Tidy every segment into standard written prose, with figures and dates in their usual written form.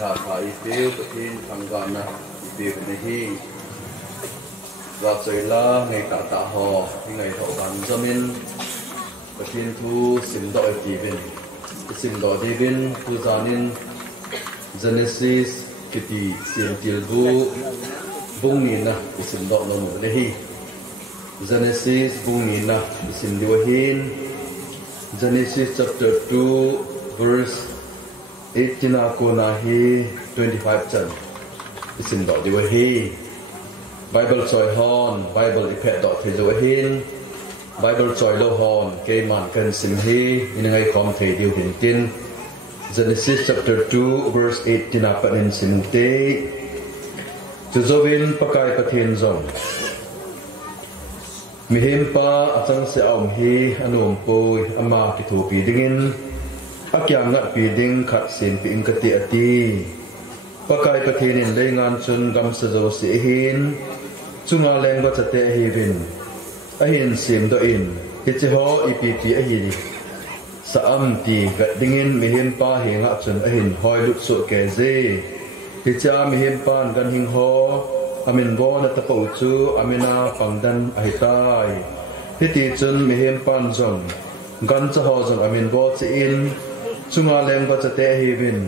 là thải phiêu của thiên thằng gà na phiêu của này và trời la ngày cả tạ họ ngày thọ bàn cho mình của thiên thu sim đội đi bên sim đội đi bên thu gia nên Genesis kiti sim tiêu vu bung ni na sim đội nó một đây Genesis bung ni na sim dua hin Genesis chapter 2 verse 18 ako na hi 25 chan isin do di wa hi Bible choi hon Bible ipet do the zo hin Bible choi lo hon ke man kan sim hi in ngai khom the diu hin tin Genesis chapter 2 verse 18 apan sim te chu zovin pakai pathin zong mihim pa atang se aum hi anom poi ama ki thu pi dingin akyang ngat pi ding khat sin pi ingkati ati pakai pathinin lengan chun gam sa zo si hin chunga leng ba chate hi vin ahin sim do in hi ho ipi pi a hi sa am ti gat dingin mihim pa hi nga chun ahin hoi lut su ke ze hi cha mihim pan gan hing ho amin bo na tapo chu amina pangdan ai tai hiti chun mihim pan jong gan cha ho jong amin bo chi in chunga leng ba cha te hi bin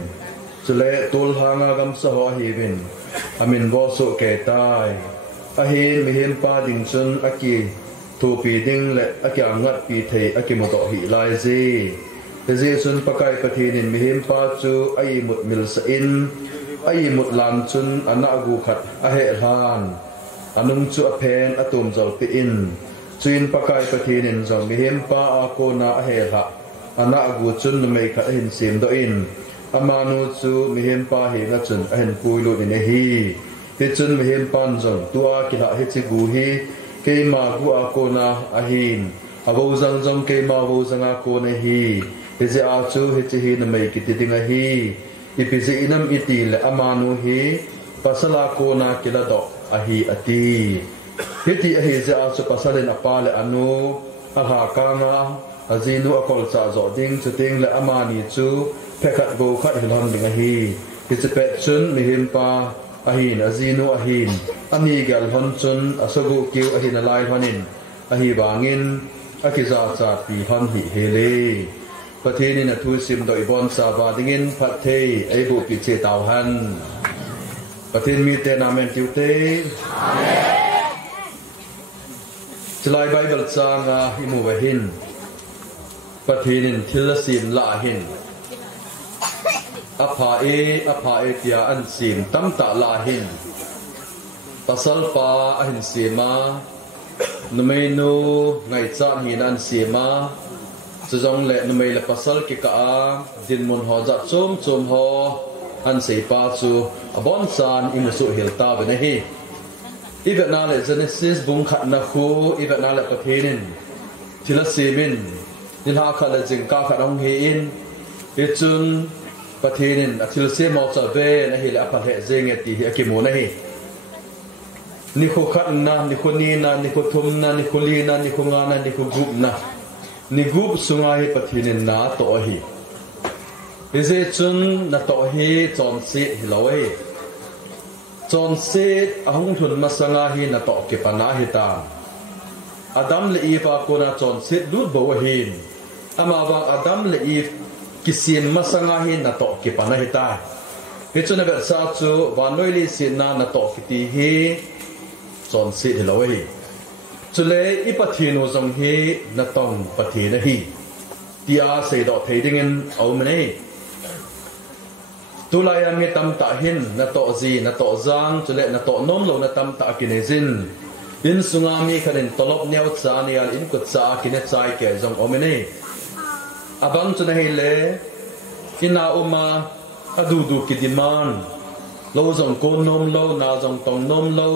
chule tul hanga gam sa ho hi bin amin bo su ke tai a hi mihim pa ding chun aki thu pi ding le aki angat pi thei aki mo to hi lai ji ji chun pakai pathin mihim pa chu ai mut mil sa in ai một lan chun ana gu khat a he han anung chu a phen atum zol pi in chuin pakai pathin in zong mi hem pa a ko na a he ha ana gu chun mei kha hin sim do in amanu chu mi hem pa he na chun a hen pui lu ni hi ti chun mi hem pan zong tua ki ha he chi gu hi ke ma gu a ko na a hin a bo zang zong ke ma bo zang a ko na hi he je a chu he chi hi na mei ki ti ding a hi ipisi inam iti le amanu hi pasala ko na kila do ahi ati hiti ahi za su pasalin apa le anu aha kanga azinu akol cha zo ding chuting le amani chu phekat go khat hilham ding ahi hiti pet chun mihim pa ahin azinu ahin ami gal hon chun asagu kiu ahin alai hanin ahi bangin akiza cha pi han hi hele pathini na thu sim doi bon sa ba dingin phat thei ai bu pi che taw han pathin mi te na men tiu te amen chlai bible changa himu wa hin pathinin thil sim la hin apha e tia an sim tam ta la hin pasal pa ahin sima numenu ngai cha hi nan sima zong le numei le pasal ki ka din mun ho za chom ho an sei pa chu abon san imusu hilta be hi ibna le Genesis bung khat na khu ibna le pathinin thila semin din ha kha le jing ka kha dong he in e chun pathinin athil se mo cha ve na hi le apa he jeng eti hi ki mo na hi ni khu khat na ni khu ni na ni khu thum na ni khu li na ni khu nga na ni khu gup na ni gup sunga hi pathinin na to hi eze chun na to hi chon si hiloi chon si ahung thun masanga hi na to ke pana hi ta adam le ifa ko na chon si lut bo hin ama ba adam le if kisin masanga hi na to ke pana hi ta he chun ba sa chu wa noi li sin na to ki ti hi chon si hiloi chule ipathino zong hi na tong pathina hi tia sei do theidingen au mane tulaya mi tam ta hin na to zi na to zang chule na to nom lo na tam ta kinezin in sungami khanin tolop neu cha ni al in kut cha kine chai ke zong au mane abang chuna hi le ina uma adu du ki demand lo zong ko nom lo na zong tong nom lo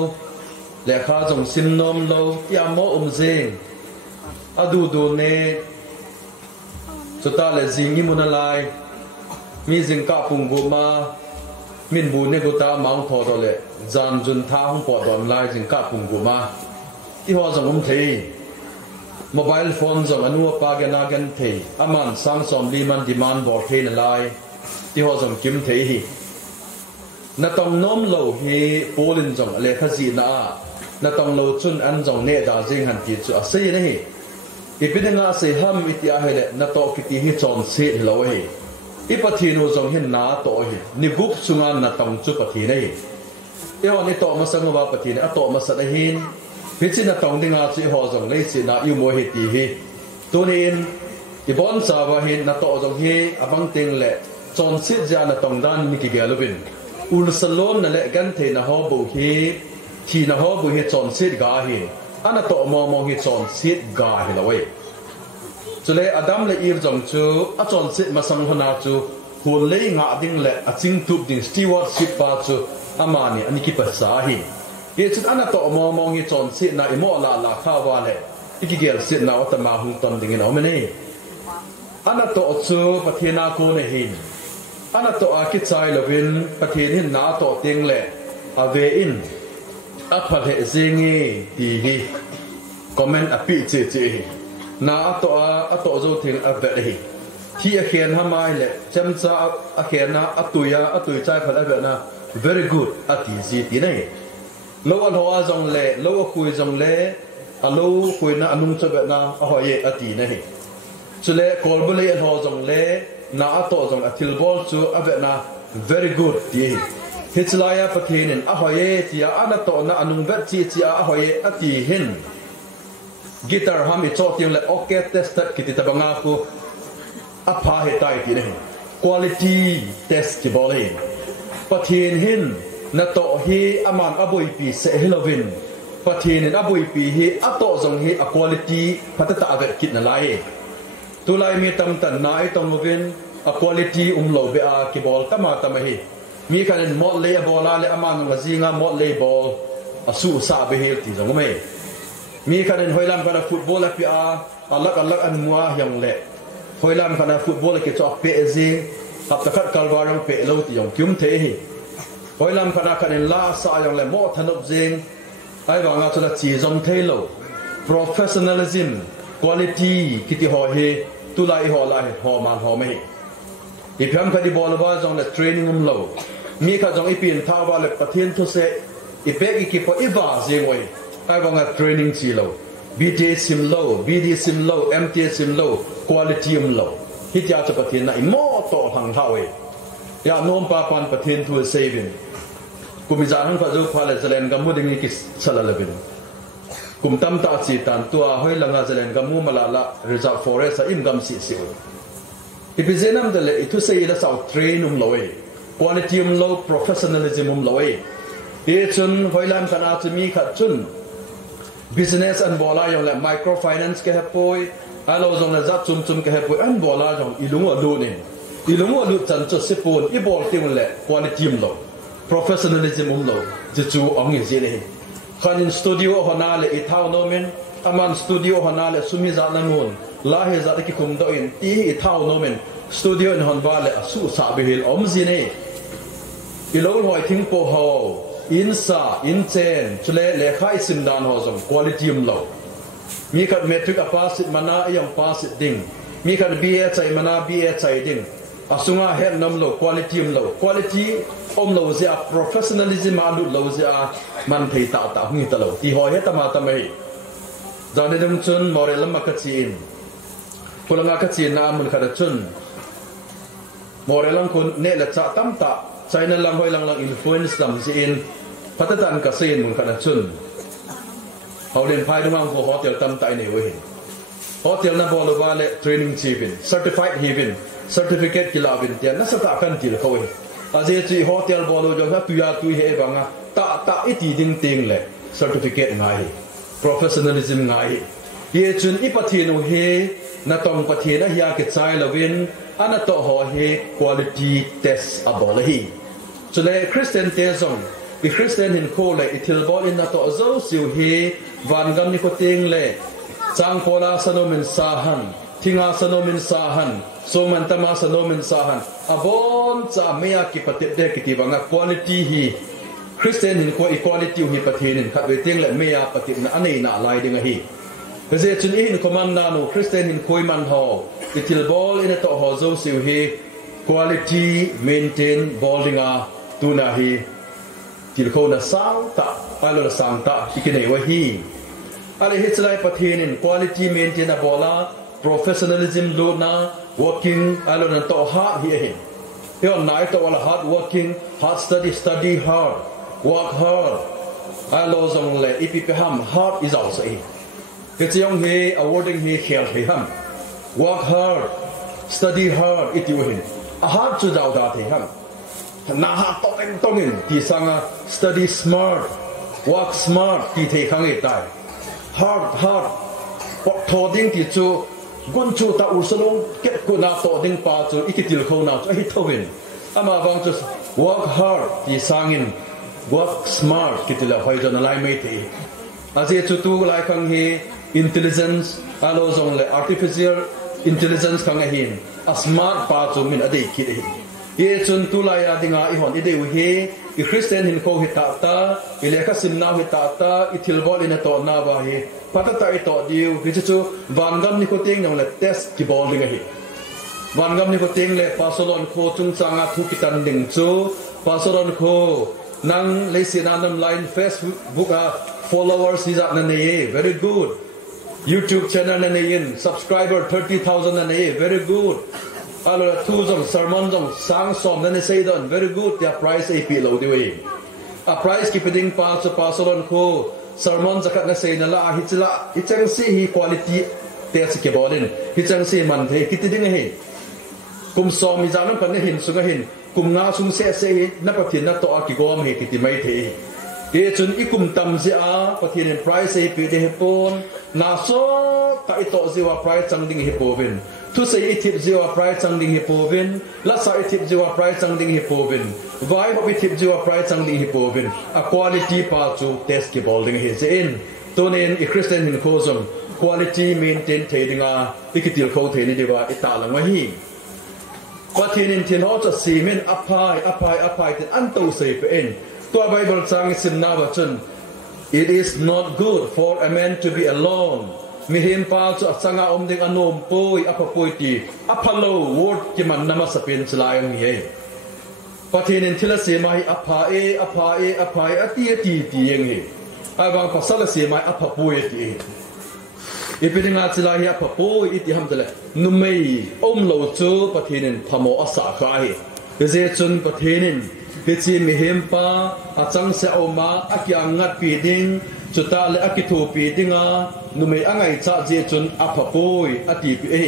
le kha jong sim nom lo ya mo zeng adu du ne chuta le jing ni munalai mi jing ka pung gu ma min bu ne gu ta maung tho do le jan jun tha hung po don lai jing ka pung gu ma ti ho jong thei mobile phone jong anu pa ga na gan thei aman sang som li man demand bo thei na lai ti ho jong kim thei hi na tong nom lo hi polin jong le khazi na tong lo chun an jong ne da jing han ti chu ase ne hi ipinanga se ham itia hele na to kiti hi chon se lo hi ipathinu jong hin na to hi ni buk chunga na tong chu pathi nei eo ni to ma sang wa pathi ne to ma sa da hin pichin na tong dinga chi ho jong le chi na yu mo hi ti hi tunin ibon sa wa hin na to jong hi abang ting le chon sit ja na tong dan mi ki galubin ul salom na le gan the na ho bu hi thi na ho bu hi chon sit ga hi ana to mo hi chon sit ga hi lawai chule adam le ir jong chu a chon sit ma sang hona chu hul le nga ding le a ching tup ding stewardship pa chu amani ani ki pa sa hi ye chu ana to mo hi chon sit na imo la kha wa le iki gel sit na ota ma hung tom ding na omene ana to chu pathina ko ne hin ana to a ki chai lovin pathin hin na to ting le ave in a phathe zingi ti hi comment a pi che na a to zo thing a ve hi thi a khian ha mai le cham cha a khian na a tui chai phat a ve na very good a ti ji ti nei lo an ho a jong le lo a khui jong le a lo khui na anung cha ve na a ho ye a ti nei chule kol bu le ho jong le na a to jong a thil bol chu a ve na very good ti Hitchilaya patinin ahoye tia ana to na anung vet chi a ahoye ati hin guitar ham I choting le okay tested kiti tabanga ko apha he tai ti ne quality test ki bole patin hin na to hi aman aboi pi se helovin patin aboi pi hi ato jong hi a quality patata avet kit na lai tu lai mi tam tan nai tom movin a quality lo be a ki bol tama hi mi kan mod le bola le aman nga zinga mod le ball asu sa be hel ti jong me mi kan hoilam kana football api a alak an mua yang le hoilam kana football ke chok pe zi hap takat kalwarang pe lo ti yong kyum the hi hoilam kana kan la sa yang le mo thanup jing ai wa nga chula chi jong the lo professionalism quality kiti ho he tu lai ho la ho man ho me ipyam ka di bol ba jong le training lo mi ka jong ipin tha wa le pathin thu se ipek ki po iwa jing oi ai wa nga training chi lo bd sim lo mt sim lo quality lo hitya cha pathin na imo to thang thawe ya nom pa pan pathin thu saving kumi ja hang pa jo phale zalen ga muding ki salalabin kum tam ta chi tan tua hoi langa zalen ga mu malala reserve forest a im gam si ipizenam dele itu sei la sau train loe quality low professionalism loe e chun hoilam kana chumi khat chun business an bola yong la microfinance ke hapoi alo jong la zat chum ke hapoi an bola jong ilung alu ne ilung alu chan chu sipon I bol tim le quality low professionalism low je chu ong ye ne khanin studio honale I thau no men aman studio honale sumi za na nun la he za ki kum do in ti I thau no men studio in honwale asu sa behil om zine ilo hoi thing po ho in sa in chen chule le khai sim dan ho zong quality lo mi khat metric a pass it mana yang pass it ding mi khat ba chai mana ba chai ding asunga het nam lo quality lo zia professionalism alu lo zia man thei ta ngi ta lo ti hoi het ma ta mai jane dum chun moral ma ka chin kulanga ka chin na mun khada chun morelang kun ne la cha tam ta china lang hoi lang influence lam si in patatan ka sin mun kana chun haulen phai dung ko hotel tam tai ne we hotel na bol wa le training chipin certified hivin certificate kilabin tian na sa ta kan til ko we aje chi hotel bol jo ha tu he banga ta iti ding ting le certificate ngai professionalism ngai ye chun ipathinu he na tong pathina hiya ke chai lovin ana to ho he quality test abolahi chule christian tezong I christian hin ko le itil bol in na to zo siu he van gam ni ko ting le chang pola sanomin sahan thinga sanomin sahan soman tama sanomin sahan abon cha meya ki patet de ki banga quality hi christian hin ko equality hi pathin khat we ting le meya patit na anei na lai ding hi Kasi chun in komanda no Christian in koiman ho itil ball in to ho zo siu he quality maintain ballinga tu na hi til kho na sang ta alo sang ta ikinai wa hi ale hi chlai pathin in quality maintain a bola professionalism lo na working alo na to ha hi hi yo nai to wala hard working hard study hard work hard alo zong le ipi pe ham hard is also hi ke chiong hi awarding hi khel hi ham work hard study hard it you hin a hard chu dau da thi ham na ha tong in ti sanga study smart work smart ti the khang e tai hard pok tho ding ti chu gun chu ta ursalong ket ku na to ding pa chu ikitil kho na chu hi thowin ama bang chu work hard ti sangin work smart kitila hoi jon lai mai thi aje chu tu lai khang hi intelligence alo zong le artificial intelligence khang hin a smart pa chu min ade ki hi ye chun tu lai a dinga I hon ide hi I Christian hin ko hi ta I lekha sim na hi ta I thilbol in to na ba hi patata I to diu hi chu wangam ni ko ting nong le test ki bol ding hi wangam ni ko ting le pasolon kho chung changa thu ki tan ding chu pasolon kho nang le sinanam line Facebook followers is at na ne very good YouTube channel na ne subscriber 30,000 na ne very good alo thu jong sermon jong sang som na ne say don very good their price AP lo di we a price keeping pa so pasolon ko sermon zakat na say na la hitla ichang si hi quality test ke bolin hichang si man the kitiding he kum som mi janam pan hin sunga hin kum nga sung se hi na pathin na to a ki gom he kiti mai the e chun ikum tam si a pathin price AP de hepon na so ta ito ziwa price chang ding hepovin thu sei itip ziwa price chang ding hepovin la sa itip ziwa price chang ding hepovin vai ho itip ziwa price chang ding hepovin a quality pa chu test ki bol ding he in tonen I Christian hin khozom quality maintain thedinga ikitil kho theni dewa italang wa hi pathin in thil ho cha simen apai tin an to sei pe en to Bible chang sim na ba chun it is not good for a man to be alone mihim pa chu achanga omding anom poi apapoi ti apalo word ki man nama sapin chlayang ye pathin in thila se mai apa e ati yeng he awang pasala se mai apapoi ti ipidinga chila hi apapoi iti hamdale numei omlo chu pathin in phamo asa kha he je chun pathin in pichi mihim pa achang se oma akyang ngat pi ding chuta le akithu pi dinga numei angai cha je chun aphapoi ati pi e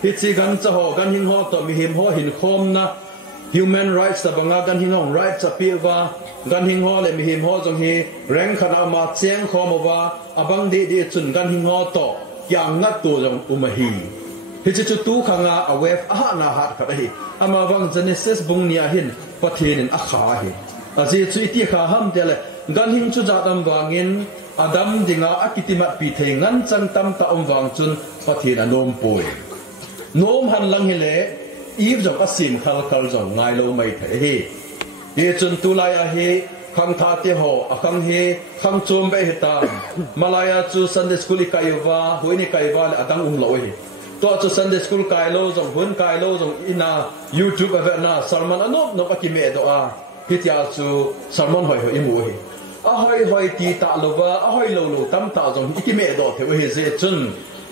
pichi gan cha ho gan hing ho to mihim ho hin khom na human rights ta banga gan hing hong rights a pi wa gan hing ho le mihim ho jong hi reng khana ma cheng khom wa abang de chun gan hing ho to yang ngat tu jong umahi pichi chu tu khanga awef a na hat kha hi ama wang Genesis bung nia hin pathin in akha hi aje chu iti kha ham tele gan hing chu jatam wangin adam dinga akitimat pi thei ngan chang tam ta wang chun pathin anom poi nom han lang hele eve jong asim khal jong ngai lo mai the hi ye chun tu lai a he khang tha te ho akhang he khang chom be heta malaya chu Sunday school kaiwa hoini kaiwa adang lo hi to chu Sunday school kailo jong hun kailo jong ina YouTube avena salman anop no akime do a hitia chu salman hoi imu hi ahoi ti ta lova ahoi lo tam ta jong ikime do the he je chun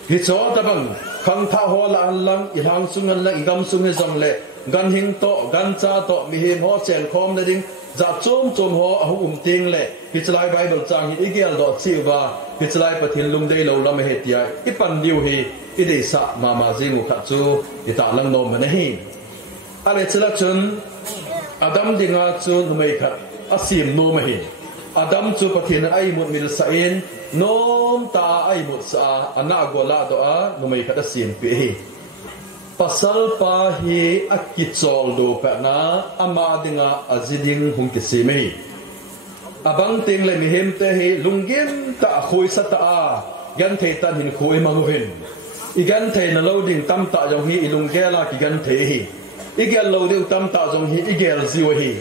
hi cho ta bang khang tha ho la lang I hang sungan la igam sunge jong le gan hing to gan cha to mi hin ho chen khom le ding za chom ho hu ting le hi chlai Bible chang hi igel do chiwa hi chlai pathin lung dei lo lam he tia ipan diu hi ide sa mama zingu kha chu ita lang no mane hi ale chila chun adam dinga chu numei kha asim no ma hi adam chu pathin ai mut mil sa in nom ta ai mut sa ana gola do a numei kha asim pe hi pasal pa hi akichol do ka na ama dinga aziding hung ki se me abang ting le mi hem te hi lungim ta khoi sa ta a gan the tan hin khoi manguhin igan the na loading tam ta jong hi ilung gela ki gan the hi igel loading tam ta jong hi igel ziwa hi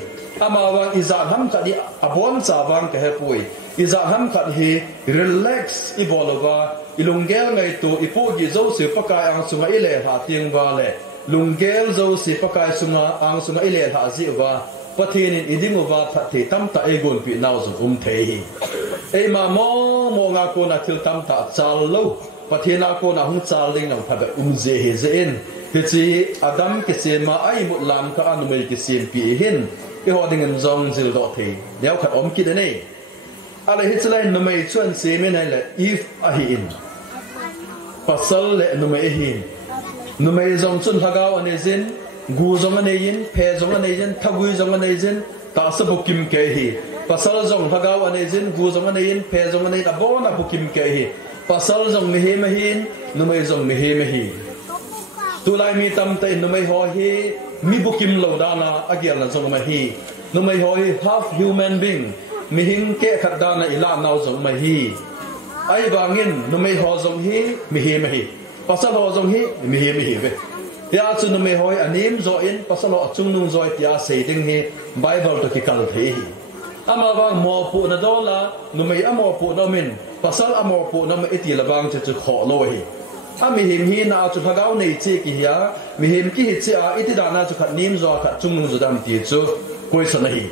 ama wang izan ham ka di abon cha wang ka he pui izan ham ka hi relax ibolova ilung gel ngai tu ipo gi zo se pakai ang sunga ile ha tiang ba le lung gel zo se pakai sunga ang sunga ile ha ji wa pathin in idingova phathi tamta egon pi naw zo thei e ma mo nga ko na thil tamta chal lo pathina ko na hung chal ding nang phabe je he je in chi adam ke se ma ai mu lam ka anu mel ke sim pi hin e hoding en zong zil do thei yaw khat om ki de nei ale hitzlain no mai chuan se me nai le if a hi in pasal le no mai hin no mai zong chun thagaw ane zin gu zong ane yin phe zong ane yin thagui zong ane zin ta sa bukim ke hi pasal zong thagaw ane zin gu zong ane yin phe zong ane ta bona bukim ke hi pasal zong mi he ma hin no mai zong mi he ma hi tu lai mi tam te no mai ho hi mi bukim lo dana agial na zong ma hi no mai ho hi half human being mi hing ke khat dana ila naw zong ma hi ai bangin no mai ho zong hi mi he ma hi pasal ho zong hi mi he ve tia chu no mai hoi anim zo in pasal ho chung nung zo tia sei ding hi bible to ki kal the hi ama ba mo pu na dola no mai amo pu no min pasal amo pu no ma iti labang chu kho lo hi ami him hi na chu thagaw nei che ki ya mi him ki hi che a iti da na chu khat nim zo khat chung nung zo dam ti chu koi sa nahi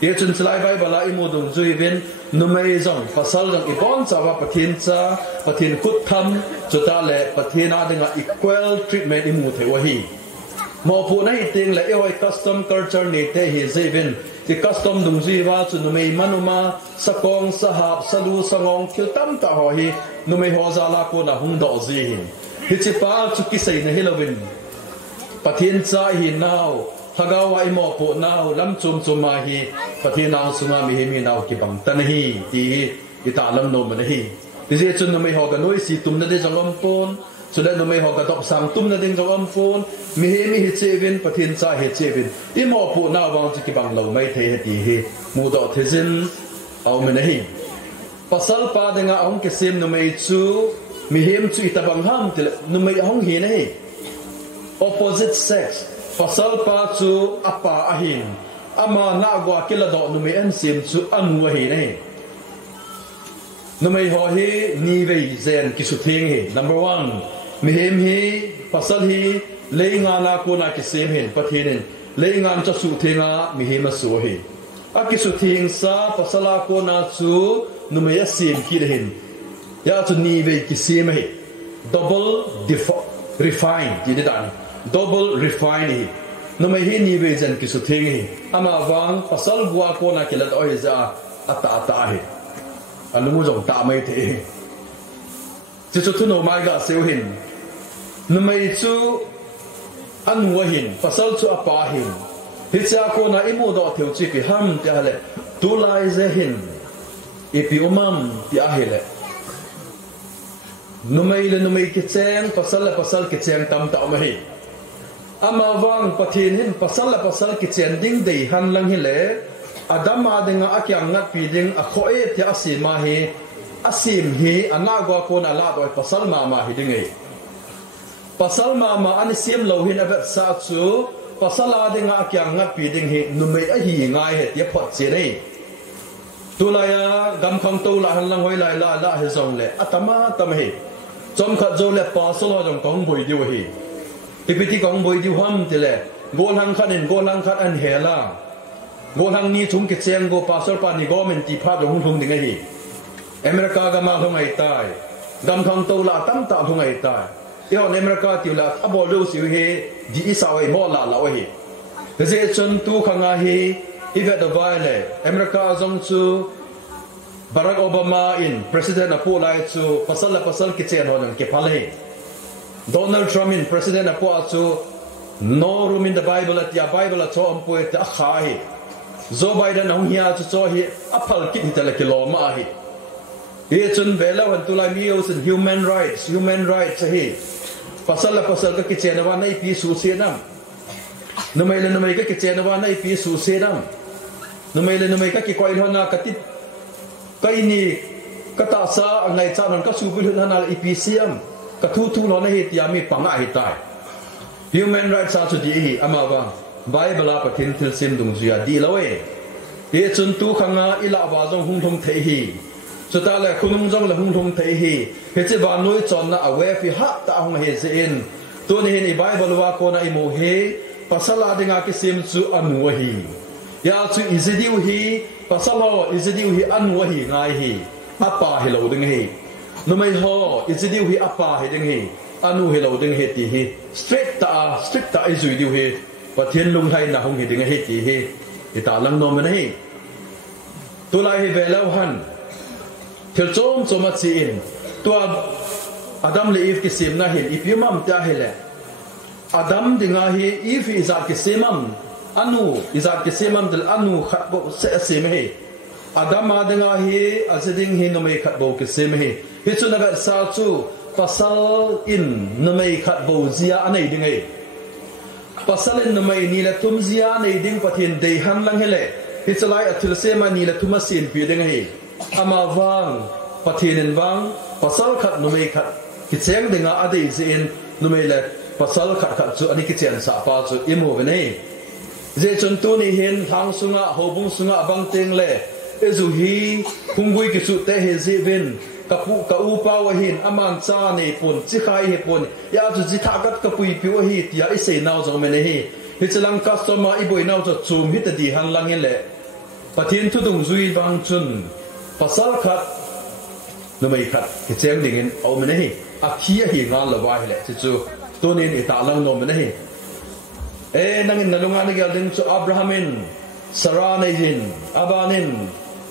ye chun chlai bible a imu dung zui bin no mai zong pasal jong i bon cha wa pathin kut tham chu ta le pathina denga equal treatment imu the wa hi mo pu nai ting le oi custom culture ni te hi zevin ti custom dung zui wa chu no mai manuma sakong sahab salu sangong khil tam ta ho hi no mai ho za la ko na hung do zi hin hi chi pa chu ki sei na helowin pathin cha hi now thagawa imo po naw lam chum ma hi pathina sunga mi hi mi naw ki bang tan hi ti ita lam no ma hi ti je chun no mai ho ga noi si tum na de jangom pon chu le no mai ho ga dok sam tum na ding jangom pon mi hi chevin pathin cha he chevin imo po naw wang chi ki bang lo mai the he ti hi mu do thezin au me na hi pasal pa denga ong ke sem no mai chu mi hem chu ita bang ham ti no mai hong hi na hi opposite sex pasal pa chu apa ahin ama na gwa kila do no me en sim chu anu hi nei no me ho hi ni ve zen ki su thing hi number 1 mi hem hi pasal hi leinga na ko na ki sem hin pathinin leinga cha su thinga mi he ma su hi a ki su thing sa pasala ko na chu no me sim ki hin ya chu ni ve ki sim hi double refine ki de dan double refine hi no mai hi ni ve jan ki su thing hi ama wang pasal bua ko na kilat oi za ata hi anu jong ta mai the chu thu no mai ga seu hin no mai chu anu hin pasal chu apa hin hi cha ko na imu do theu chi pi ham ta le tu lai ze hin ipi umam pi a hele no mai ki cheng pasal ki cheng tam ta ma hi ama wang pathin hin pasal ki chen ding dei han lang hi le adama denga akyang ngat pi ding a kho e ti asima hi asim hi ana go ko na la doi pasal ma hi ding ei pasal ma an sim lo hin abat sa chu pasala denga akyang ngat pi ding hi numei a hi ngai he ti phot che nei tulaya gam khong to la han lang hoi lai la he zong le atama tam hi chom khat zo le pasal ho jong kong boi diu hi tipiti kong boi diu ham ti le gol hang khat an hela gol hang ni chung ke cheng go pasal pa ni government ti pha dong hung ding hi america ga ma thong ai tai gam khong to la tam ta thong ai tai yo america ti la abo lo si he di isawai mo la hi ze chun tu khanga hi ive the vile america zong chu Barack Obama in president apo lai chu pasal ki chen ho jong ke phale Donald Trump in president apo chu no room in the bible at ya bible at so ampo et akha Joe Biden hong hia chu cho hi aphal ki hitala ki lo ma hi ye chun bela wan tu lai mi us human rights hi pasal ka ki chen wa nei pi su se nam no mai ka ki chen wa nei pi su se nam no mai ka ki koi hona ka ti kai ni ka ta sa angai cha non ka su pi hona ipcm ka thu lo na hi ti ami panga hi tai human rights are to di ama ba bible a pathin thil sim dung zia di lawe ye chun tu khanga ila ba jong hung thom thei hi chuta le khunung jong le hung thom thei hi he che ba noi chon na awe fi ha ta hong he ze in tu ni ni bible wa ko na imo he pasala dinga ki sim chu anu hi ya chu izidiu hi pasal ho izidiu hi anwa hi ngai hi apa hi lo ding hi numai ho izidiu hi apa hi ding hi anu hi lo ding hi ti hi strict ta izui diu hi pathian lung hai na hong hi ding hi ti hi ita lang no man hi tulai hi velau han thil chom choma chi in tua Adam le Eve ki sim na hin ipimam ta hele Adam dinga hi Eve izat ki simam anu izat ki simam dal anu khat bo se sim he Adam dinga hi aziding hi no me khat bo ki sim he hi chu na sa chu pasal in no me khat bo zia anei ding he pasal in no me ni la tum zia nei ding pathin dei han lang hele hi chalai athil se ma ni la thuma sin pi ding he ama wang pathin wang pasal khat no me khat ki cheng dinga adei zin numele pasal khat chu ani ki chen sa pa chu imu ve nei je chun tu ni hin thang sunga hobung sunga bang teng le ezu hi khungui ki chu te he zi vin ka u pa wa hin aman cha nei pun chi khai he pun ya chu ji tha kat ka pui pi wa hi tia i sei naw zo me nei hi chilang customer i boi naw chu chum hi ta di hang lang le pathin thu dung zui bang chun pasal khat numai khat ki cheng ding in au me nei akhia hi nga la wa hele chu tonin ita lang no me nei nangin nalunga ni gal din chu Abrahamin Sarah nei jin abanin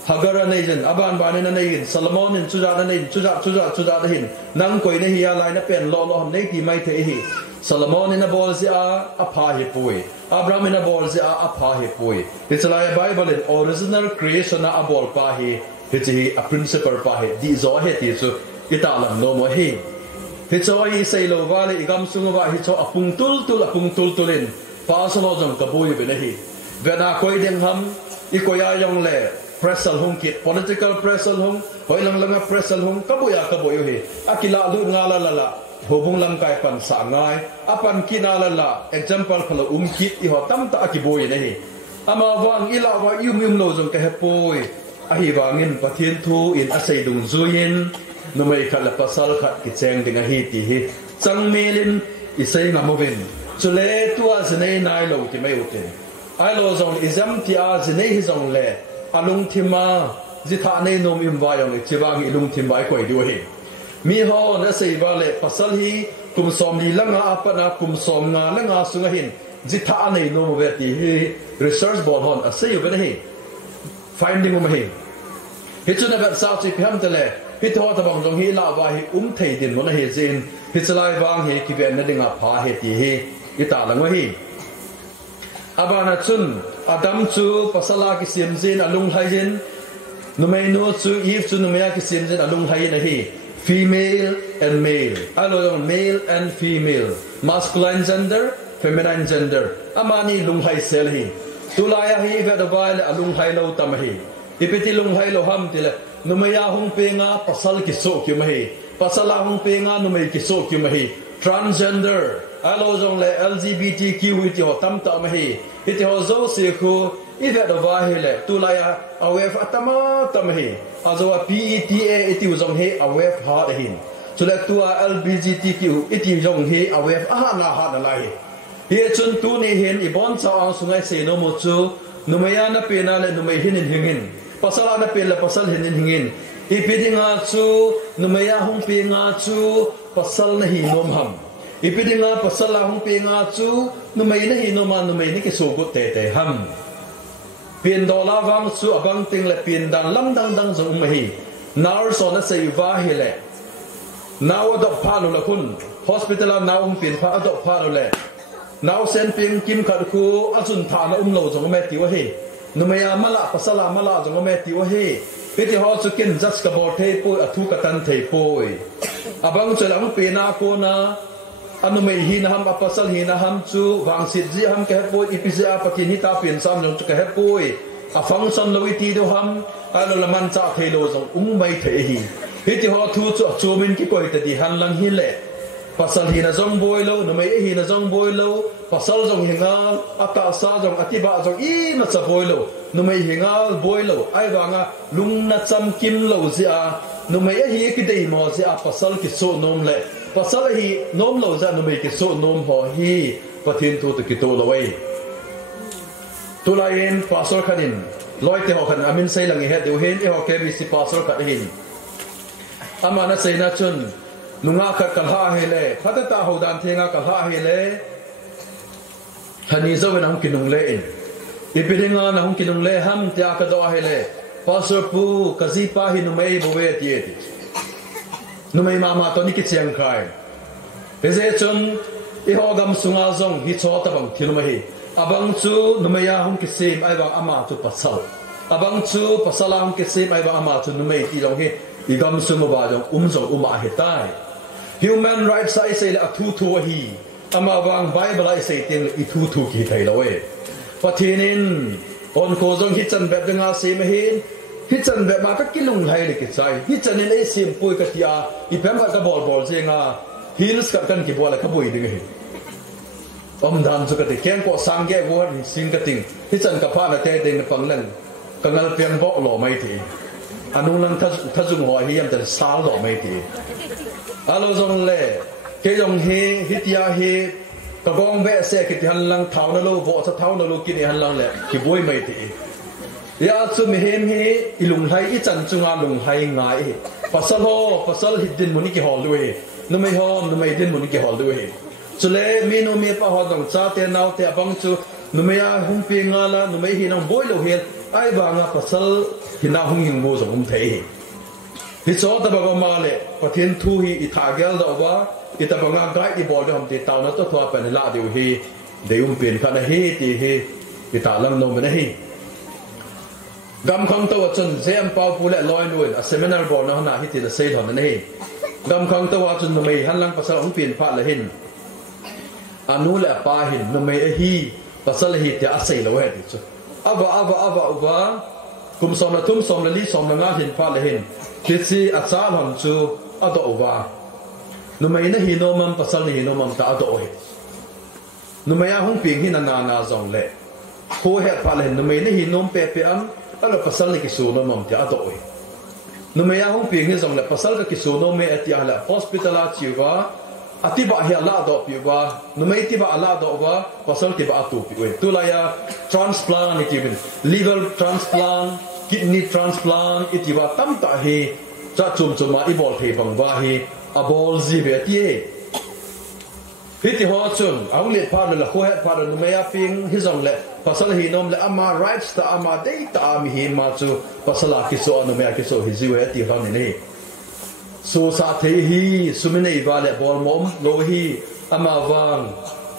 Hagar nei jin aban banin nei jin Salomonin chuja nei chuja hin nang koi nei ya lai na pen lo ham nei ti mai the hi Salomonin na bol zia apha hi pui Abrahamin na bol zia apha hi pui it's like Bible in original creation na abol pa hi hi a principle pa hi di zo he ti chu ita lang no mo hi cho hi sei lo wale igam sunga wa hi cho apung tul tulin pa so lo jong ka boi be hi vena koi deng ham I koya yong le pressal hong ki political pressal hong hoi lang langa pressal hong ka boi hi akila lu nga la hobung lam kai pan sa ngai apan kinala la example khalo kit I ho tam ta akiboi hi ama wang ila wa yum lo jong ka hepoi ahi wangin pathian thu in asai dung zuin numai khala pasal khat ki cheng dinga hi ti hi changmelin isai ngamovin chule tua zene nai lo ti mai uten ai lo zong izam ti a zene hi zong le alung thima zitha nei nom im wa yong chiwang ilung thim bai koi du hi mi ho na sei ba le pasal hi kum som li langa apana kum som nga langa sunga hin zitha nei nom ve ti hi research bol hon asai yu hi finding hi hi chuna ba sa chi pham te le hi tho ta bang jong hi la wa hi thei din mo na he jin hi chalai wang he ki ben na dinga pha he ti hi ita lang hi abana chun adam chu pasala ki sim jin alung hai jin numai no chu if chu numaya ki sim jin alung hai na hi female and male alo male and female masculine gender feminine gender amani lung hai sel hi tulaya hi ve da wal alung hai lo tam hi ipiti lung hai lo ham tile numaya hung penga pasal ki so ki mahi pasala hung penga numai ki so ki mahi transgender alo jong le LGBTQ iti ho tam ta mahi iti ho zo se khu ive da wa he le tulaya awef atama tam hi azo PETA iti jong he awef ha da hin chule tua LGBTQ iti jong he awef aha na ha na lai he chun tu ni hen ibon cha ang sungai se no mo chu numaya na pena le numai hin hingin pasala na pela pasal hin hingin ipidinga chu numaya hung pinga chu pasal na hi nom ham ipidinga pasala hung pinga chu numai na hi noma numai ni ke sogut te ham pin dola wang chu abang ting le pin dan lam dang zo mahi nar so na sei wa hele naw do phalu la kun hospital naw pin pha do phalu le naw sen pin kim khad khu achun tha na lo zo me ti wa he numaya mala pasala mala zo me ti wa he piti ho chu ken just ka bo the po athu ka tan thei poi abang chelang pe na ko na anu mai hi na ham apasal hi na ham chu wang sit ji ham ka poi ipisa patin hi ta pin sam jong chu ka poi a function lo ti do ham alo la man cha thei lo jong mai thei hi piti ho thu chu chu min ki koi ta di han lang hi le pasal hi na jong boi lo no mai hi na jong boi lo pasal jong hinga ata sa jong atiba jong I na cha boi lo no mai hinga boi lo ai wanga lung na cham kim lo zia no mai hi ki dei mo zia pasal ki so nom le pasal hi nom lo za no mai ki so nom ho hi pathin tu to ki to lo wai tulain pastor khanin loi te ho khan amin sei langi he deu hen e ho ke bi si pastor khat hin amana sei na chun nunga khat kal ha hele khata ta ho dan thenga kal ha hele hani zo na hung kinung le in ipiringa na hung kinung le ham tia ka do hele pastor pu kazi pa hi nu mei bo we ti ti nu mei ma to ni ki chiang khai eze chun i ho gam sunga zong hi cho ta bang thilu ma hi abang chu nu mei ya hung ki sim ai bang ama chu pasal abang chu pasala hung ki sim ai bang ama chu nu mei ti long hi i gam sum ba jong zong uma he tai human rights ai sei la thu thu hi ama bang bible ai sei tin i thu thu ki thai lo we pathinin Onkho zong hi chan bet nga se ma hin hi chan bet ma ka kilung hai le ki chai hi chan in ai sim pui ka tia i pem ba ka bol je nga hills ka kan ki bola ka bui ding hi dam chu ka te ken ko sang ge wo ni sing ka ting hi chan ka pha na te ding na pang lan ka ngal pian bo lo mai ti anung lang tha jung ho hi yam tan sal lo mai ti alo zong le ke yong hi tia hi ka gong ve se ki han lang thau na lo bo sa thau na lo ki ni han lang le ki boi mai ti ya chu mi hem hi ilung hai I chan chunga lung hai ngai hi pasal hi din muni ki hol lui nu mai hom nu mai din muni ki hol lui chule mi no mi pa ho dong cha te nau te abang chu nu mai a hum pi nga la nu mai hi nang boi lo he ai ba nga pasal hi na hung hing bo zong thei hi cho ta ba ma le pathin thu hi I tha gel da wa ita banga gai di bol hom ti taw na to thwa pa la de hi de pin kha na hi ti hi ita lam no me na hi gam khang to chun zem pau pu le loi nuin a seminar bol na na hi ti da sei thon na hi gam khang to wa chun no mei han lang pasal hom pin pha la hin anu le pa hin no mei a hi pasal hi ti a sei lo he ti chu ava kum som na tum som la li som na nga hin pha la hin ti si a cha hom chu a do wa nu mai na hi no mam pasal ni no mam ta ado he nu mai a hung ping hi na zong le ho he pa le nu mai na hi nom pe am ala pasal ni ki su no mam ta ado he nu mai a hung ping hi zong le pasal ka ki su no me ati ala hospital a chiwa atiba he ala do pi wa nu mai ti ba ala do wa pasal ti ba atu pi we tu la ya transplant ni ki bin liver transplant kidney transplant itiba tam ta he cha chum ma I bol the bang ba hi a bol zi ve ti hiti ho chun ang le pa la ho het pa no me ya ping hi zong le pasal hi nom le ama rights ta ama data mi hi ma chu pasala ki so no me ki so hi zi we ti ha ni nei so sa the hi sumine I ba le bol mom lo hi ama wang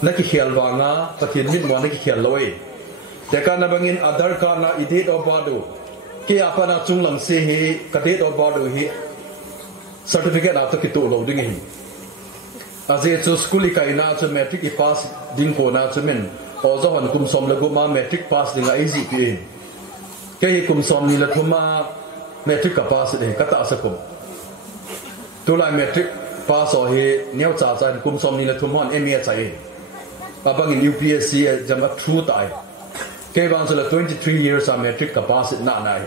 na ki khial wanga pathin mit mo na ki khial loi te ka na bangin adhar ka na idit o badu ki apa na chung lam se hi ka date o badu hi certificate after ki to lo ding hi aje chu school ka ina chu metric I pass ding ko na chu men o zo han kum som la gu ma metric pass ding a easy pi ke hi kum som ni la thuma metric ka pass de ka ta sa kum tu la metric pass o hi nyau cha cha kum som ni la thum hon MA chai abang in UPSC jam a true tai ke bang so la 23 years a metric ka pass na nai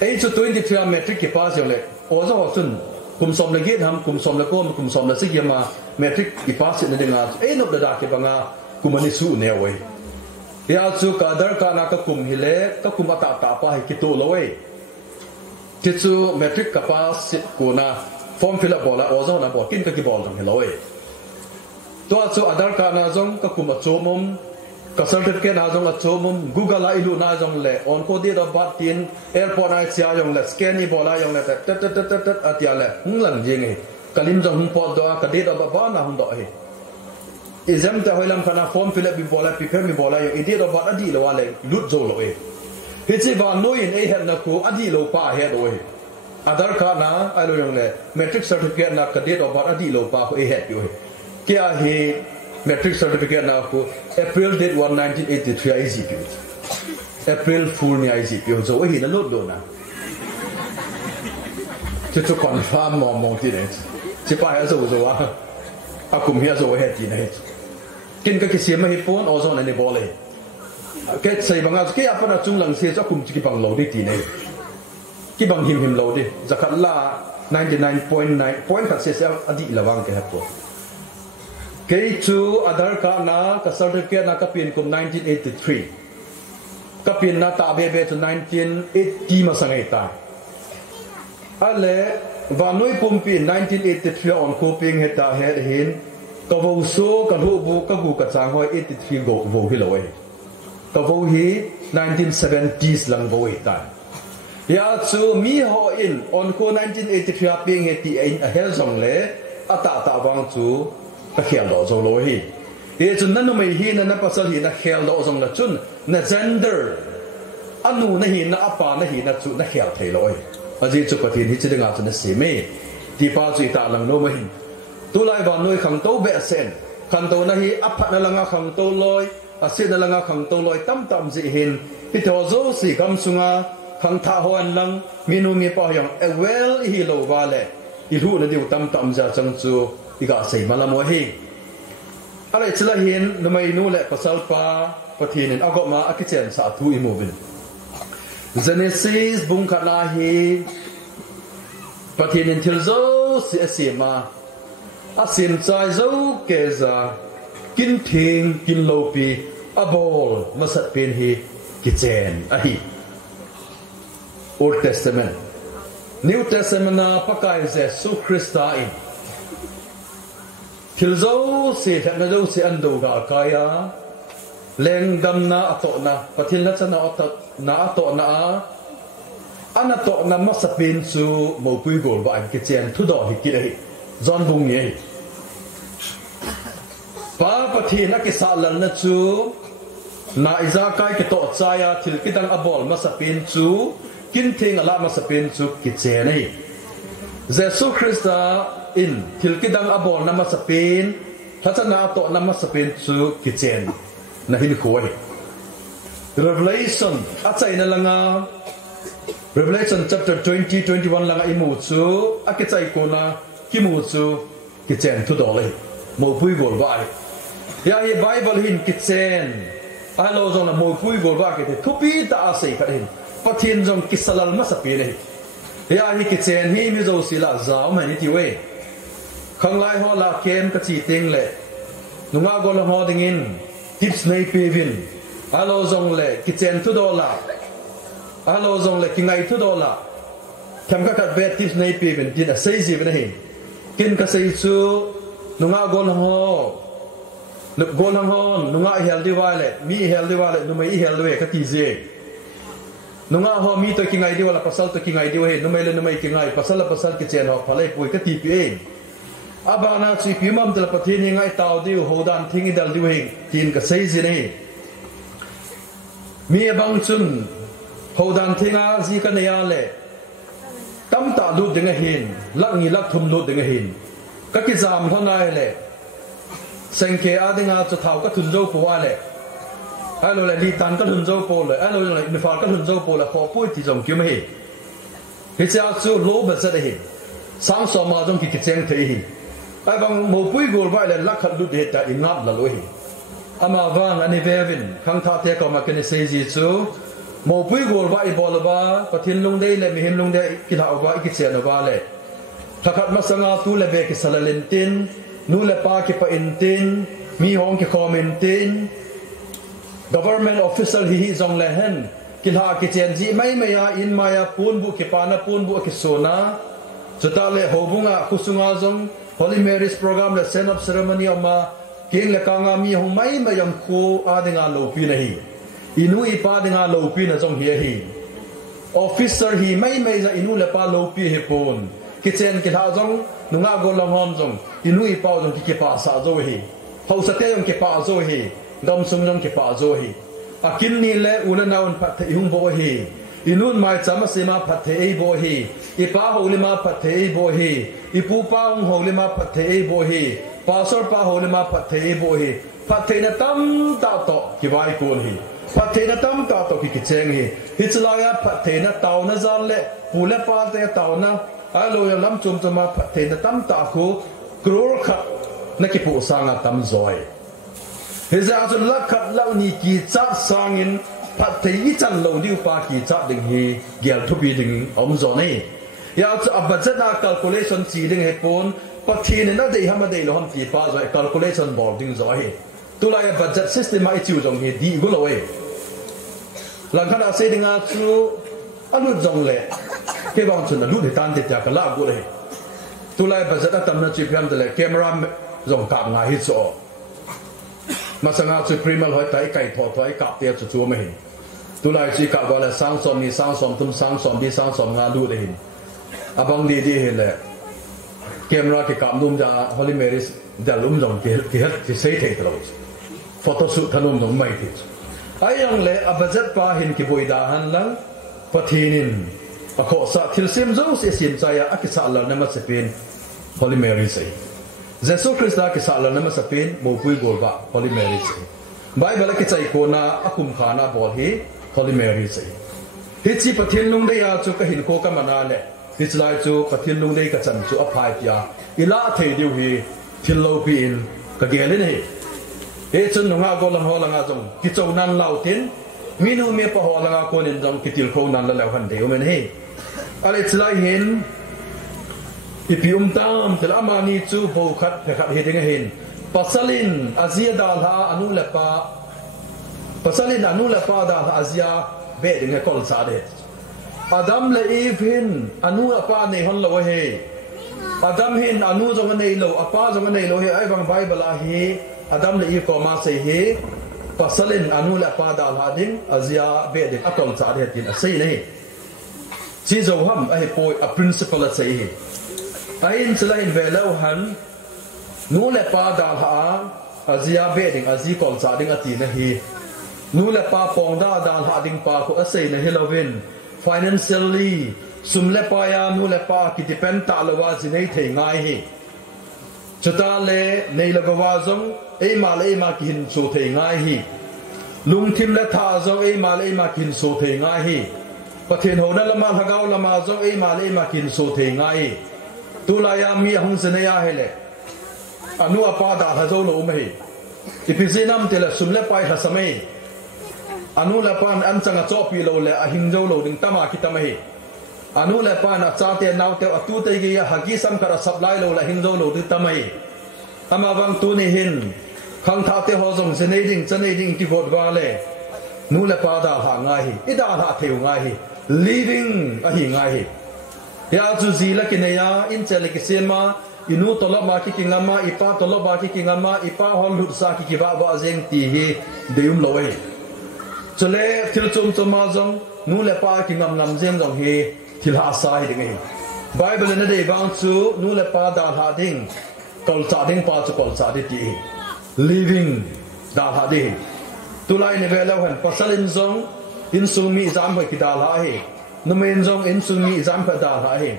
ei chu 23 a metric ki pass yo le o zo chun kum som la git ham kum som la kom kum som la sig yama metric ki pass na dinga ei no da ke banga kumani su ne wei ya chu ka dar ka na ka kum hile ka kum ata ta pa hi ki to lo wei ki chu metric ka pass ko na form fill up bola o zo na bo kin ka ki bol dang hello wei to chu adar ka na zong ka kum a chomom ka certificate na zong a chomom google a ilu na zong le on ko de da bat tin airport ai sia yong le scan ni bola yong le tat atia le hunglan jing e kalim zong hung pot do ka de da ba na hung do he exam ta hoilam kana form fill up bi bola pi mi bola yo ide da bat adi lo wale lut zo lo e he chi ba no in e hem na ko adi lo pa he do he adar ka na ai lo yong le metric certificate na ka de da bat adi lo pa ko e he yo he kya he metric certificate na ko April date 1983 ICP April Fool ni ICP zo hi na lot do na che to confirm mo ti ne che pa ya zo wa akum hi zo he ti ne kin ka ki sia ma hi phone o zo na ne bole ke sai banga ke apa na chung lang se cho kum chi ki bang lo di ti ne ki bang him lo di zakat la 99.9 point ka se adi lawang ke ha ko cái chú Aadhaar card na cái certificate na cái pin cùng 1983 cái pin na ta bê từ 1980 mà sang ngày ta ale và nuôi pum pin 1983 Onkho pin hết ta hết hin cái vô số cái hộp bu cái gu cái trang hoi 83 go vô hi loi cái vô hi 1970s lang vô hết ta ya chú mi ho in Onkho 1983 pin hết ti in a hel zong le ata ta wang chú cái khéo đó rồi lối hi, thế cho nên nó mới hi nó pasal hi nó khéo đó rồi là chun nó gender, anh nu nó hi nó apa nó hi nó chun nó khéo thấy lối, ở đây chụp cái thì chỉ được ngắm cho nó xí mê, thì bao giờ ta lăng nó mới, tu lại vào nơi khang tâu bẹ sen, khang tâu nó hi apa nó lăng khang tâu lối, xin nó lăng khang tâu lối tâm tâm dị hin, thì thọ dấu xí cam sunga khang thà hoan lăng, minu mi bao yang well hi lâu vale, ilu nó điều tâm tâm ra trong chu iga sei malamo hi ale chila hin numai nu le pasal pa pathin in agoma akichen sa thu imovin Genesis bung khana hi pathin in thilzo si asima asin chai zo keza kin thing kin lopi abol masat pen hi kichen ahi Old Testament New Testament na pakai Jesu Christa in Thilzo si thakna zo si ando ga kaya leng dam na ato na pathil na chana na ato na ana to na masapin su mo pui gol ba ki chen thu do hi ki hi zon bung ye pa pathi na ki sa lan na chu na iza kai ki to chaya thil ki dang abol masapin chu kin thing ala masapin chu ki chen hi Jesu Christa in tilkidang abol na masapin hatana to na masapin su kitchen na hin khoi Revelation atsai na langa Revelation chapter 20-21 langa imu chu akichai ko na kimu chu kitchen thu dole mo pui gol ba ya hi Bible hin kitchen alo jong na mo pui gol ba ke thupi ta asai ka hin pathin jong kisalal masapin hi ya hi kitchen hi mi zo sila zaw ma ni ti we khang lai ho la kem ka chi ting le nunga go la ho ding in tips nei pevin alo zong le kitchen $2 alo zong le kingai $2 tham ka kat bet tips nei pevin tin a sei ji ben hi kin ka sei chu nunga go la ho nunga healthy wa le mi healthy wa le numai healthy we ka ti je nunga ho mi to kingai di wala pasal to kingai di we numai le numai kingai pasal kitchen ho phalai pui ka ti pi abana chi pimam tel pathin ngai taw diu hodan thingi dal diu hing tin ka sei ji nei mi bang chun hodan thinga ji ka ne ya le tam ta lu ding a hin lak ni lak thum lu ding a hin ka ki jam thangai le sengke a dinga chu thau ka thun zo po wa le alo le li tan ka thun zo po le alo le ni fa ka thun zo po le kho pui ti jong kim hi hi cha chu lo ba za de hi sang so ma jong ki cheng thei hi ai bang mo pui gol vai le lak khat lu de ta ingap la lo hi ama wang ani vevin khang tha te ko ma ken sei ji chu mo pui gol vai bol ba pathin lung dei le mi hin lung dei ki la wa ki chen wa le thakhat ma sanga tu le be ki salalin tin nu le pa ki pa in tin mi hong ki comment tin government official hi zong le hen ki la ki chen ji mai ya in maya pun bu ki pa na pun bu ki sona chuta le hobunga kusunga zong Holy Mary's program le send up ceremony ama king le kanga mi hong mai yang ko adinga lo pi na hi inu I pa dinga lo pi na jong hi hi officer hi mai za inu le pa lo pi he pon kitchen ki tha jong nunga go long hom jong inu I pa jong ki pa sa zo hi hau sa te jong ki pa zo hi dom sum jong ki pa zo hi akin ni le una naun pa the hung bo hi inun mai chama sema phathe ei bo hi ipa holima phathe ei bo hi ipu pa ong holima phathe ei bo hi pasor pa holima phathe ei bo hi phathe na tam ta to ki vai kun hi phathe na tam ta to ki cheng hi hichlaya phathe na taw na zan le pule pa te taw na alo ya lam chum chuma phathe na tam ta khu kror kha na ki pu sanga tam zoi hiza azul lakhat lau ni ki cha sangin pat thei chan lo diu pa ki cha ding hi gel thu bi ding om zo nei ya chu abajana calculation chi ding he pon bắt thi nên nó đây ham đây lo ham ti pa rồi calculation boarding rồi tu lại budget system ai chịu giống như đi cái lối lần khác là xây dựng chú anh luôn giống lệ cái vòng chuẩn là lúc để tan thì chả cả lá của đây tu lại budget đã tầm nó chụp hình từ lại camera giống cặp ngay hết rồi mà sang ngã chụp primal hỏi tại cái thọ thoại cặp tiền chụp chúa mình tu lại chỉ cặp gọi là sang xóm ni sang xóm tum sang xóm đi sang xóm ngã lúc đây abang đi đi hele camera cái cặp nôm ra Holy Mary đã lùm giống cái xây thế rồi photo shoot thanum giống mai thế ayang le budget pa hin ki boida han lang pathinin akho sa thil sim zo se sim chaya akisa la nama sepin Holy Mary sei Jesus Christ ki sa la nama sepin mo pui gol ba Holy Mary sei Bible ki chai ko na akum khana bol hi Holy Mary sei hi chi pathin lung de ya chu ka hin ko ka mana le hi chlai chu pathin lung de ka chan chu aphai pia ila thei diu hi thil lo pi in ka gele nei e chun nunga go lang ho langa jong ki chou nan lau tin minu me pa ho langa ko nin jong ki til kho nan la lau han de men he ale chlai hin ipi tam tel amani chu bo khat khat he ding hin pasalin azia dal ha anu la pa pasalin anu la pa da azia be ding he kol sa de adam le even anu apa nei hon lo he adam hin anu jong nei lo apa jong nei lo he ai bang bible a hi Adam le iko ma se he pasalin anu la pa dal hadin azia be de akol cha de tin sei nei si zo ham ai poi a principle sei he ain selain velo han nu le pa dal ha azia be ding azi kol cha ding ati na hi nu le pa pong da dal ha ding pa ko sei na helovin financially sum le pa ya nu le pa ki depend ta lo wa ji nei thei ngai hi chata le nei la wa zong ei ma le ma kin so thei ngai hi lung thim le tha zong ei ma le ma kin so thei ngai hi pathen ho na lama thagau lama zong ei ma le ma kin so thei ngai tu la ya mi hong se ne ya hele anu apa da ha zo lo me hi ipisinam te la sum le pai ha samai anu la pan an changa chopi lo le a hing zo lo ding tama ki tama hi anu le pan a cha te nau te atu te gi ha gi sam kara supply lo la hing zo lo di tama hi ama wang tu ni hin khang tha te ho jong se nei ding chanei ding ki vot wa le nu le pa da ha ngai hi ida ha theu ngai hi living a hi ngai hi ya chu zi la ki ne ya in che le ki se ma inu to lo ma ki ngama ipa to lo ba ki ngama ipa hol lut sa ki ba ba zeng ti hi deum lo hi chole thil chum chum ma jong nu le pa ki ngam ngam zeng jong hi thil ha sa hi ding hi bible na de bang chu nu le pa da ha ding kol cha ding pa chu kol cha di ti living da ha di tu lai ne ve lo han pasalin zong in sung mi zam ba ki da la hi no men zong in sung mi zam ba da la hi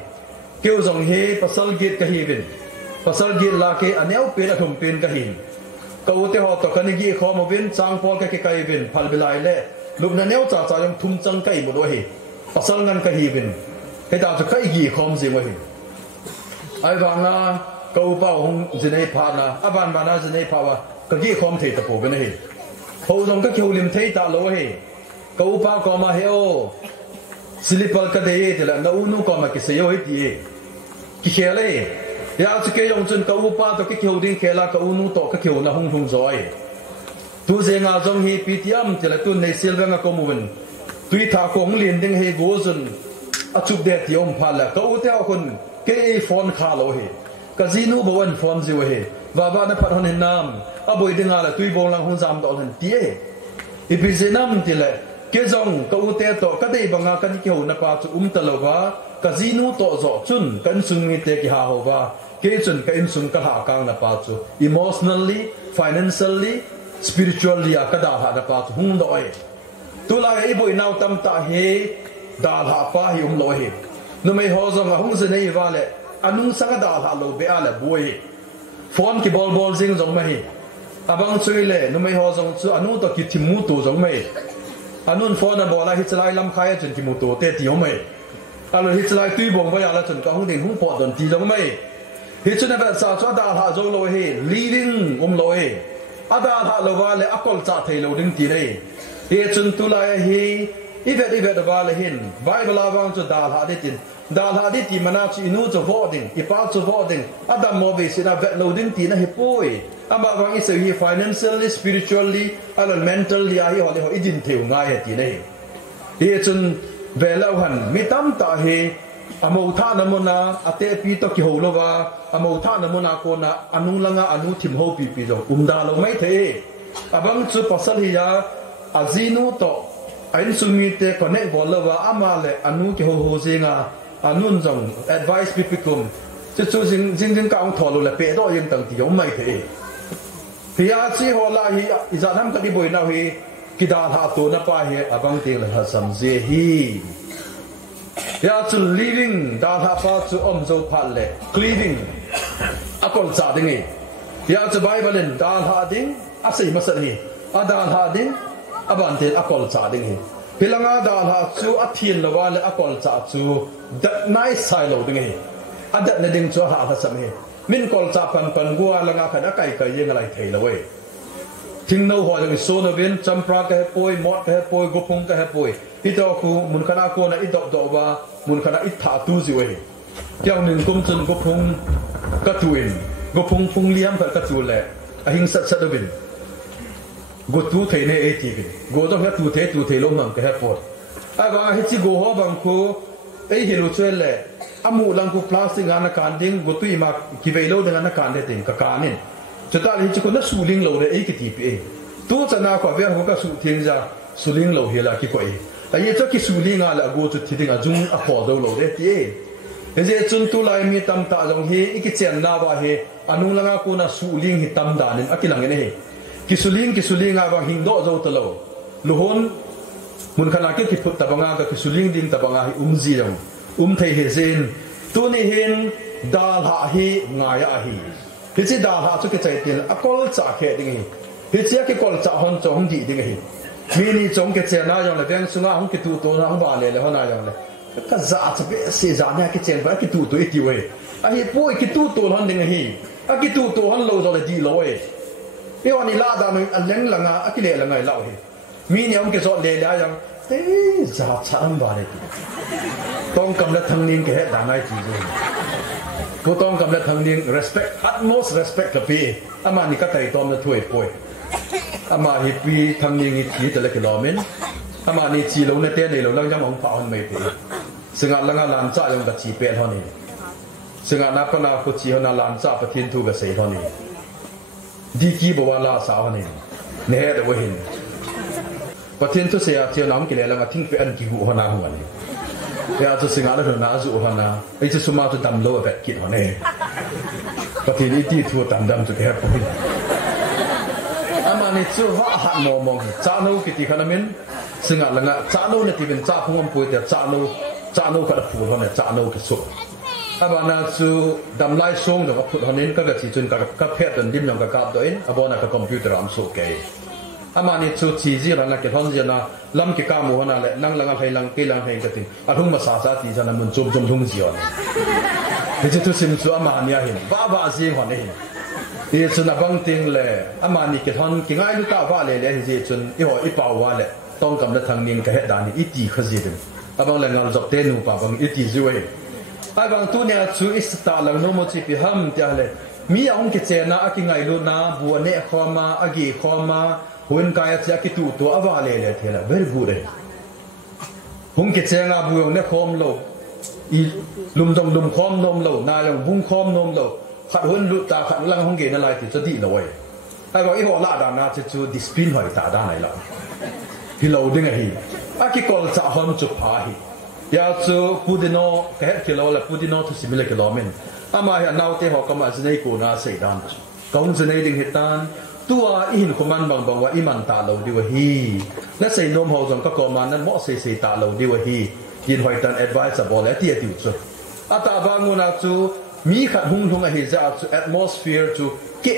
kêu zong he pasal git ka hi bin pasal git la ke aneu pe la thum pen ka hin ko te ho to kan gi kho mo bin chang pol ka ke kai bin phal bilai le lup na neu cha cha yong thum chang kai mo do hi pasal ngan ka hi bin he da chu kai gi khom zi mo hi ai wang na câu bao hong jinei pha na aban bana jinei pha wa ka gi khom thei ta po ben hi ho jong ka kheu lim thei ta lo hi câu bao ko ma he o silipal ka de te la na unu ko ma ki se yo hi ti ki khele ya chu ke yong chun câu pa to ki kheu ding khela ka unu to ka kheu na hung hung zoi tu je nga jong hi pitiam te la tu nei silva nga ko mu ben tui tha ko ng lin ding he go jun a chup de ti om pha la ka u te a kun ke phone kha lo hi Casino bawan phone ziwa he baba na pat honin nam aboy dinga la tui bong lang hong jam do han tie ipizenam tile ke jong ka ute to ka dei banga ka ki ho na pa chu talowa casino to zo chun kan sung mi te ki ha ho wa ke chun ka in sung ka ha kang na pa chu emotionally financially spiritually ka da ha na pa chu hung do ai tu la ei boy naw tam ta he da ha pa hi lo he no mai ho jong hong se nei wa le anung sanga da ha lo be ala boy phone ki bol jing jong mai abang chui le no mai ho jong chu anu to ki thimu tu jong mai anun phone na bola hi chlai lam khai chun ki mu tu te ti ho mai alo hi chlai tui bong ba ya la chun ka hung ding hung po don ti jong mai hi chun ba sa chu da ha jong lo he living lo he ada ha lo wa le akol cha thei lo ding ti nei hi chun tu la hi ivet ba le hin Bible awang chu dal ha ditin dal ha dit ti mana chu inu chu voting ipa chu voting adam mo be sina vet loading ti na he poi ama wang is he financially spiritually and mentally hi ho le ho idin theu nga he ti nei he chun velo han mitam ta he amo tha namona ate pi to ki ho lo wa amo tha namona ko na anung langa anu thim ho pi pi lo umda lo mai the abang chu pasal hi ya azinu to ain sumi te connect bol lo wa amale anu ki ho zinga anun jong advice pi kum chu chu jing ka ong tholo le pe do yin tang ti yom mai the hiya chi ho la hi izanam ka di boi na hi kidal ha to na pa he abang te la ha sam je hi ya chu living da ha pa chu om zo pal le cleaving akol cha ding hi ya chu bible in da ha ding asai masat hi ada ha ding abante akol cha ding hi pilanga da ha chu athin lawa le akol cha chu that nice sai lo ding hi adat na ding chu ha sam hi min kol cha pan gua langa khana kai kai yeng lai thei lo we thing no ho jang so no bin champra ka he poi mot ka he poi gopung ka he poi ito ku mun khana ko na idop do ba mun khana it tha tu ji we kyang nin kum chun gopung ka tuin gopung phung liam ka chu le a hing sat sat bin go tu thei ne e ti bin go do ha tu thei lo nam ka he poi a ba he chi go ho bang ko ei he lo chwe le amu lang ku plastic ana kan ding go tu ima ki ve lo dengan kan de ting ka kanin chata li chi ko na suling lo de ei ki ti pe tu chana ko ve ho ka su thing ja suling lo he la ki ko e ai cho ki suling ala go chu thi ding a jung a kho do lo de ti e je chun tu lai mi tam ta jong he i ki chen na ba he anu langa ko na suling hi tam da nin akilang ne he ki suling a ba hing do zo to lo lu hon mun khana ki phut ta banga ka ki suling ding ta banga hi umji jong thei he zen tu ni hin dal ha hi ngaya hi hi chi dal ha chu ke chai tin akol cha khe ding hi hi chi ke kol cha hon chong di ding hi mi ni chong ke chen na yong le beng sunga hong ki tu to na hong ba le hon na yong le ka za cha be se za na ke chen ba ki tu to ti we a hi poi ki tu to hon ding hi a ki tu to hon lo zo le di lo we pe wa ni la da me a leng langa a ki le langa la hi mi ni hong ke zo le la yang za cha am ba le tong kam la thang ning ke he da ngai ti zo ko tong kam la thang ning respect utmost respect ka pi ama ni ka tai tom na thui poi ama hi pi thang ning hi ti te le ke lo men ama ni chi lo na te nei lo lang jam ong pa on mai pi singa langa lan cha yong ka chi pe thon ni singa na pa na ko chi hona lan cha pa thin thu ka sei thon ni di ki bo wa la sa hon ni ne he de wo hin pa thin thu se ya chi nam ki le langa thing pe an ki hu hona hu ani ya chu singa la na zu hona ai chu suma chu dam lo vet ki hone pa thin i ti thu tam dam chu ke ha poi ama ni chu ha ha no mong cha no ki ti khana min singa langa cha no na ti ben cha phung am poi te cha no ka da phu hone cha no ki su aba na chu dam lai song do ka phu honin ka ga chi chun ka phet dan dim yong ka kap do in abona ka computer am so ke ama ni chu chi ji ran na ke thon ji na lam ki ka mu hona le nang langa thai lang ke lang thai ka ti a thung ma sa sa ti jana mun chum thung ji on he chu tu sim chu ama ania hin ba ji hon ne hin ye chun a bang ting le ama ni ke thon ki ngai lu ta ba le ji chun i ho i pa wa le tong kam la thang ning ka he da ni i ti kha ji dem abang le ngal jok te nu pa bang i ti ji we ai bang tu ne chu is ta lang no mo chi pi ham ta le mi ong ke che na a ki ngai lu na bu ne khoma agi khoma hun kaya cha ki tu to awa le thela very good hung ke chenga bu yong ne khom lo i lum dong lum khom nom lo na yong bung khom nom lo khat hun lu ta khat lang hung ge na lai ti cho di lo wei ai ba i ho la da na chu discipline hoi ta da nai la hi lo ding a hi a ki kol cha hom chu pha hi ya chu pudino ke het kilo la pudino tu simile kilo men ama ya nau te ho kama znei ko na sei dan kaung znei ding hitan tua in koman bang wa iman ta lo di wa hi la sei nom ho jong ka ko man nan mo sei ta lo di wa hi yin hoi tan advisable la ti ti chu ata banguna chu mi khat hung a hi za chu atmosphere chu ke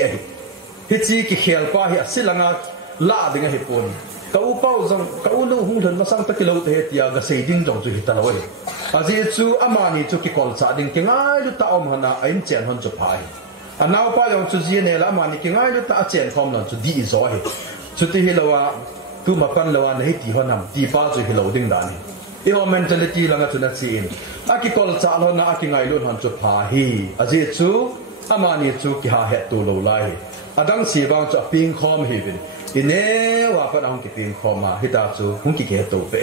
hi chi ki khel pa hi silanga la ding a hi pon ka u pau jong ka u lu hung than ma sang ta kilo te tia ga sei ding jong chu hi ta lo a ji chu amani chu ki kol cha ding ke ngai lu ta om hana ain chen hon chu phai anau pa yong chu ji ne la ma ni ki ngai lu ta chen khom lan chu di zo hi chu ti hi lo wa tu mà pan lawan hei ti honam ti pa chu hi lo ding dan hi ho mentality langa chu na chin aki kol cha lo na aki ngai lo han chu pha hi aje chu amani chu ki ha he tu lo lai adang si bang chu ping khom hi bin ine wa pa dang ki ping khom ma hi ta chu hung ki ke to pe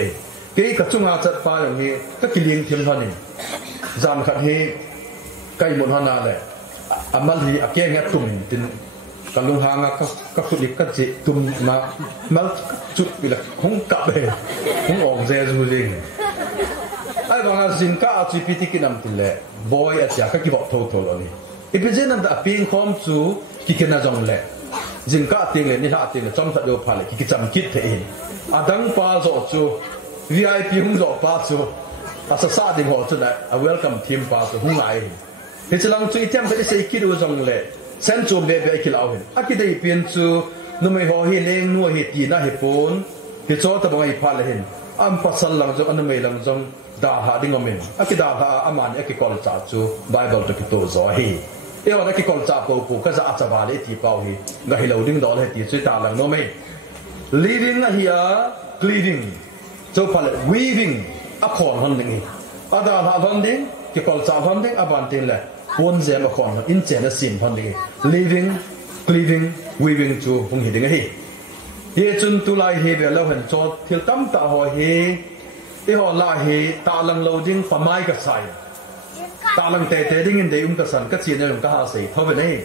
ke ka chunga chat pa yang hi ka ki ling thim thanin zam khat hi kai mon hana le amal hi ake nga tum tin kalung hanga ka khulik ka chi tum na mal chu bila hung ka be hung ong je zu ling ai bang sin ka chi piti ki nam tin le boy a cha ka ki bok tho tho lo ni ipijen nam da ping khom chu ki ke na jong le jin ka ting le ni ha ting le chom tha do pha le ki cham kit the in adang pa zo chu VIP hung zo pa chu asa sa ding ho chu na a welcome team pa chu hung ai he chilang chu item be se ki do jong le sen chu be be ki lao hin aki dei pian chu nu mai ho hi leng nu hi ti na hi pon hi cho ta bang hi pha le hin am pasal lang zo an mai lang jong da ha ding omen aki da ha aman aki kol cha chu bible to ki to zo hi e wa ki kol cha po pu ka za cha ba le ti pau hi ga hi lo ding do le ti chu ta lang no mai living na hi a cleaning so pha le weaving a khon hon ding hi ada ha hon ding ki kol cha hon ding aban tin le pon je ma khon in che na sin hon ding living cleaning weaving chu hung hi ding hi ye chun tu lai he be lo han cho thil tam ta ho hi e ho la he ta lang lo ding pa mai ka sai ta lang te te ding in de ka san ka chi ne ka ha sei tho be nei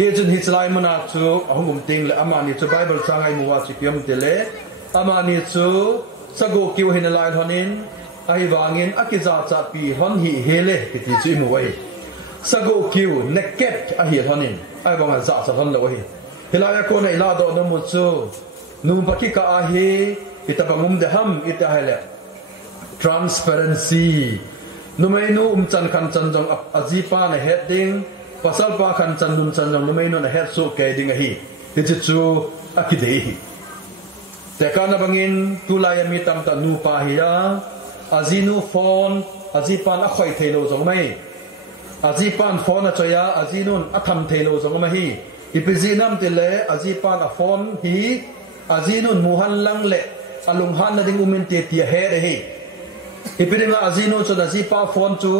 ye chun hi chlai mana chu ahum ting le amani chu bible changai mu wa chi piam te le amani chu sago kiu hin lai honin ai wangin akiza cha pi hon hi hele ki ti chi mu wai sago kiu naked a hi honin ai wang za cha hon lo hi hilaya ko nei la do no mu chu nu pa ki ka a hi itabangum de ham ita hele transparency numai nu chan khan chan jong ajipa na heading pasal pa khan chan num chan jong numai no na head so ke ding hi ti chu akidei hi te kana bangin tulaya mi tam ta nu pa hi ya azinu phone ajipan a khoi thelo jong mai ajipan phone a choya ajinun atham thelo jong ma hi ipizinam te le ajipan a phone hi azinun muhan lang le alung han na ding umin te ti he re hi ipinga azino chu ajipa phone chu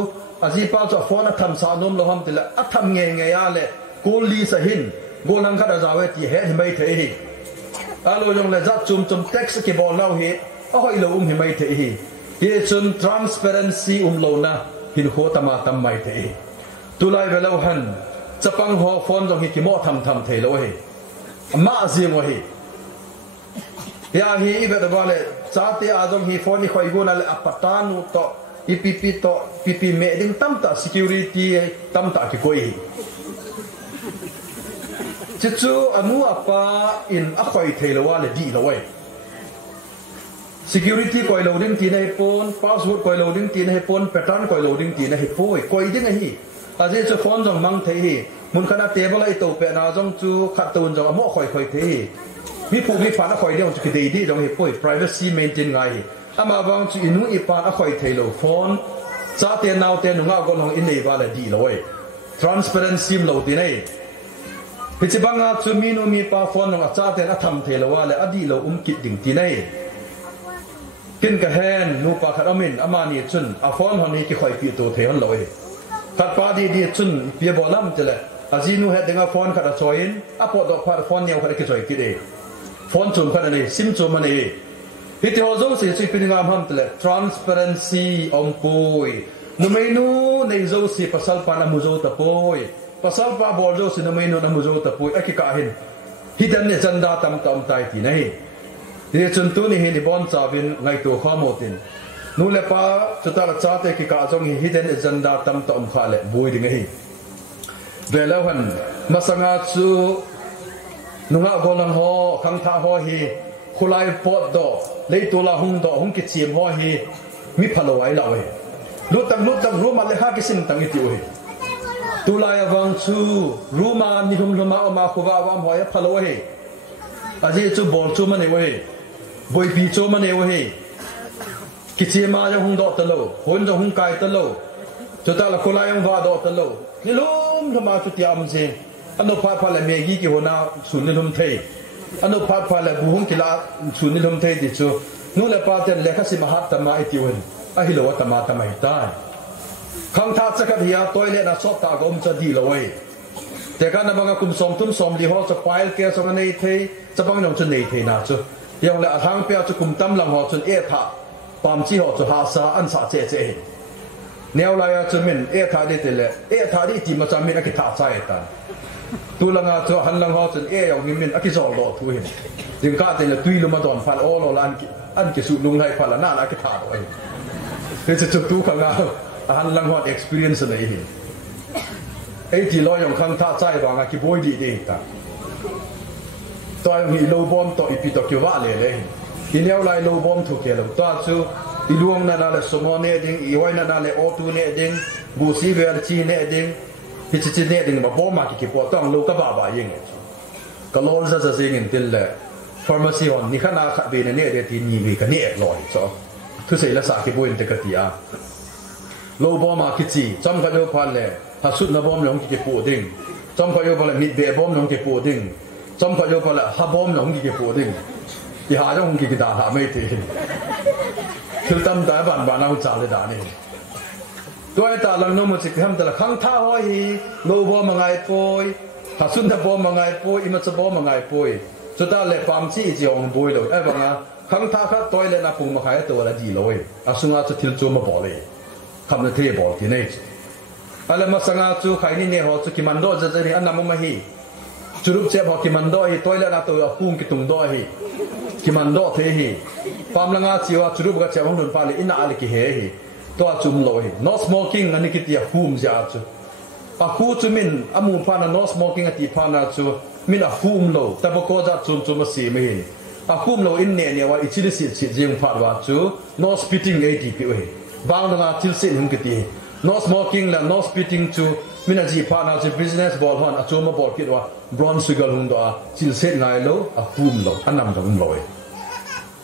ajipa chu phone a tham sa nom lo ham te le atham nge nge ya le koli sa hin golang kha da jawe ti he mai the hi alo yong le zat chum text ki bol lau hi a hoi lo hi mai the hi ye chun transparency lo na hin ho tama tam mai the hi tulai be lo han chapang ho phone jong hi ki mo tham the lo hi ma azim wa hi ya hi ibe da bale chate azong hi phone ni khoi gona le apatanu to ipp to pp me ding tam ta security tam ta ki koi chu anu apa in a khoi theilawa le di lawai security koi loading ti nei pon password koi loading ti nei pon pattern koi loading ti nei poi koi ding hi aje chu phone jong mang thei hi mun kana table ai to pe na jong chu khat tun jong mo khoi thei mi pu mi phan a khoi ding chu ki dei di jong hi poi privacy maintain ngai ama bang chu inu I pan a khoi theilo phone cha te naw te nu nga gol hong in nei ba le di lawai transparency lo ti nei Pichibanga chu minu mi pa phone ng acha ten atham thelawa le adi lo kit ding ti nei kin ka hen nu pa kharamin amani chun a phone honi ki khoi pi to theon loi tat pa di chun pi bolam tele azinu he denga phone khada choin a po do phar phone neu khada ki choi ki de phone chum khada nei sim chum mani hiti ho zo se chui pininga ham tele transparency poi nu menu nei zo si pasal pa na mu zo ta poi pasal pa borjo sinamay no namuzo tapoy aki kahin hidden agenda tam tai ti nahi ye chuntu ni hi bon chabin ngai to khamotin nu le pa chuta chate ki ka jong hi hidden agenda tam khale boi ding hi belawan masanga chu nunga golang ho khang tha ho hi khulai pot do leitola hung do hung ki chim ho hi mi phalo ai lawe lutam ruma le ha ki sin tang ti oi tulai awang chu ruma ni huma ma khuwa awam hoya phalo he aje chu bol chu mane we boi pi chu mane we kichi ma ya hung do talo hon do hung kai talo chu ta la khulai ang wa do talo ni lum thama chu tiam je ano pha le megi ki hona sun ni lum thei anu pha la buhung kila sunil hom thei ti chu nu le pa ten lekha si mahat tama itiwen a hi lo tama tamai tai khang tha chakat hiya toilet na sop ta gom cha di loi te ka na banga kum som tum som li ho cha file ke song nei thei cha bang nong chu nei thei na chu yang la thang pe chu kum tam lang ho chun e tha pam chi ho chu ha sa an sa che che neo la ya chu min e tha di te le e tha di ti ma cha min a ki tha cha e ta tu langa chu han lang ho chun e yong min a ki zo lo thu hin ding ka te le tui lu ma don phal o lo lan ki an ki su lung hai phal na na ki tha do ai he chu tu ka nga han lang ho experience nei hi ai ti lo yong khang tha chai ba nga ki boi di de ta toy hi lo bom to ipi to ki wa le le ki neo lai lo bom thu ke lo ta chu i luang na na le somo ne ding i wai na na le o tu ne ding bu si ver chi ne ding hi chi ne ding ba bom ma ki po tong lo ka ba yeng ka lol za za sing in til le pharmacy on ni khana kha be ne de ti ni bi ka ne loi so thu sei la sa ki boin te ka ti a lo bom ma ki chi cham ka lo phan le ha sut na bom long ki po ding cham ka yo ba le mit be bom long ki po ding cham ka yo ba le ha bom long ki po ding i ha jong ki da ha mai ti thil tam da ban ba na cha le da ni toy ta lang no mo chi tham ta la khang tha ho hi lo bom ma ngai poi ha sun da bom ma ngai poi i ma cha bom ma ngai poi cho ta le pam chi ji ong boi lo ai ba nga khang tha kha toy le na pung ma khai to la di loi a sunga chu thil chu ma bo le kham na the bo ti nei ala ma sanga chu khai ni ne ho chu ki man do ja ja ni an nam ma hi churup che ho ki man do hi toy le na to a pung ki tung do hi ki man do the hi pam langa chi wa churup ga che hong dun pa le ina ali ki he hi to a chum lo hi no smoking ani ki ti a hum ja chu a khu chu min amu pha na no smoking ati pha na chu min a hum lo ta ba ko ja chum chum a si me hi a hum lo in ne ne wa i chi si chi jing pha wa chu no spitting a ti pi we bang na til sin hum ki ti no smoking la no spitting chu min a ji pha na chu business ball hon a chu ma ball ki wa bronze sugar hum do a til set ngai lo a hum lo anam dong lo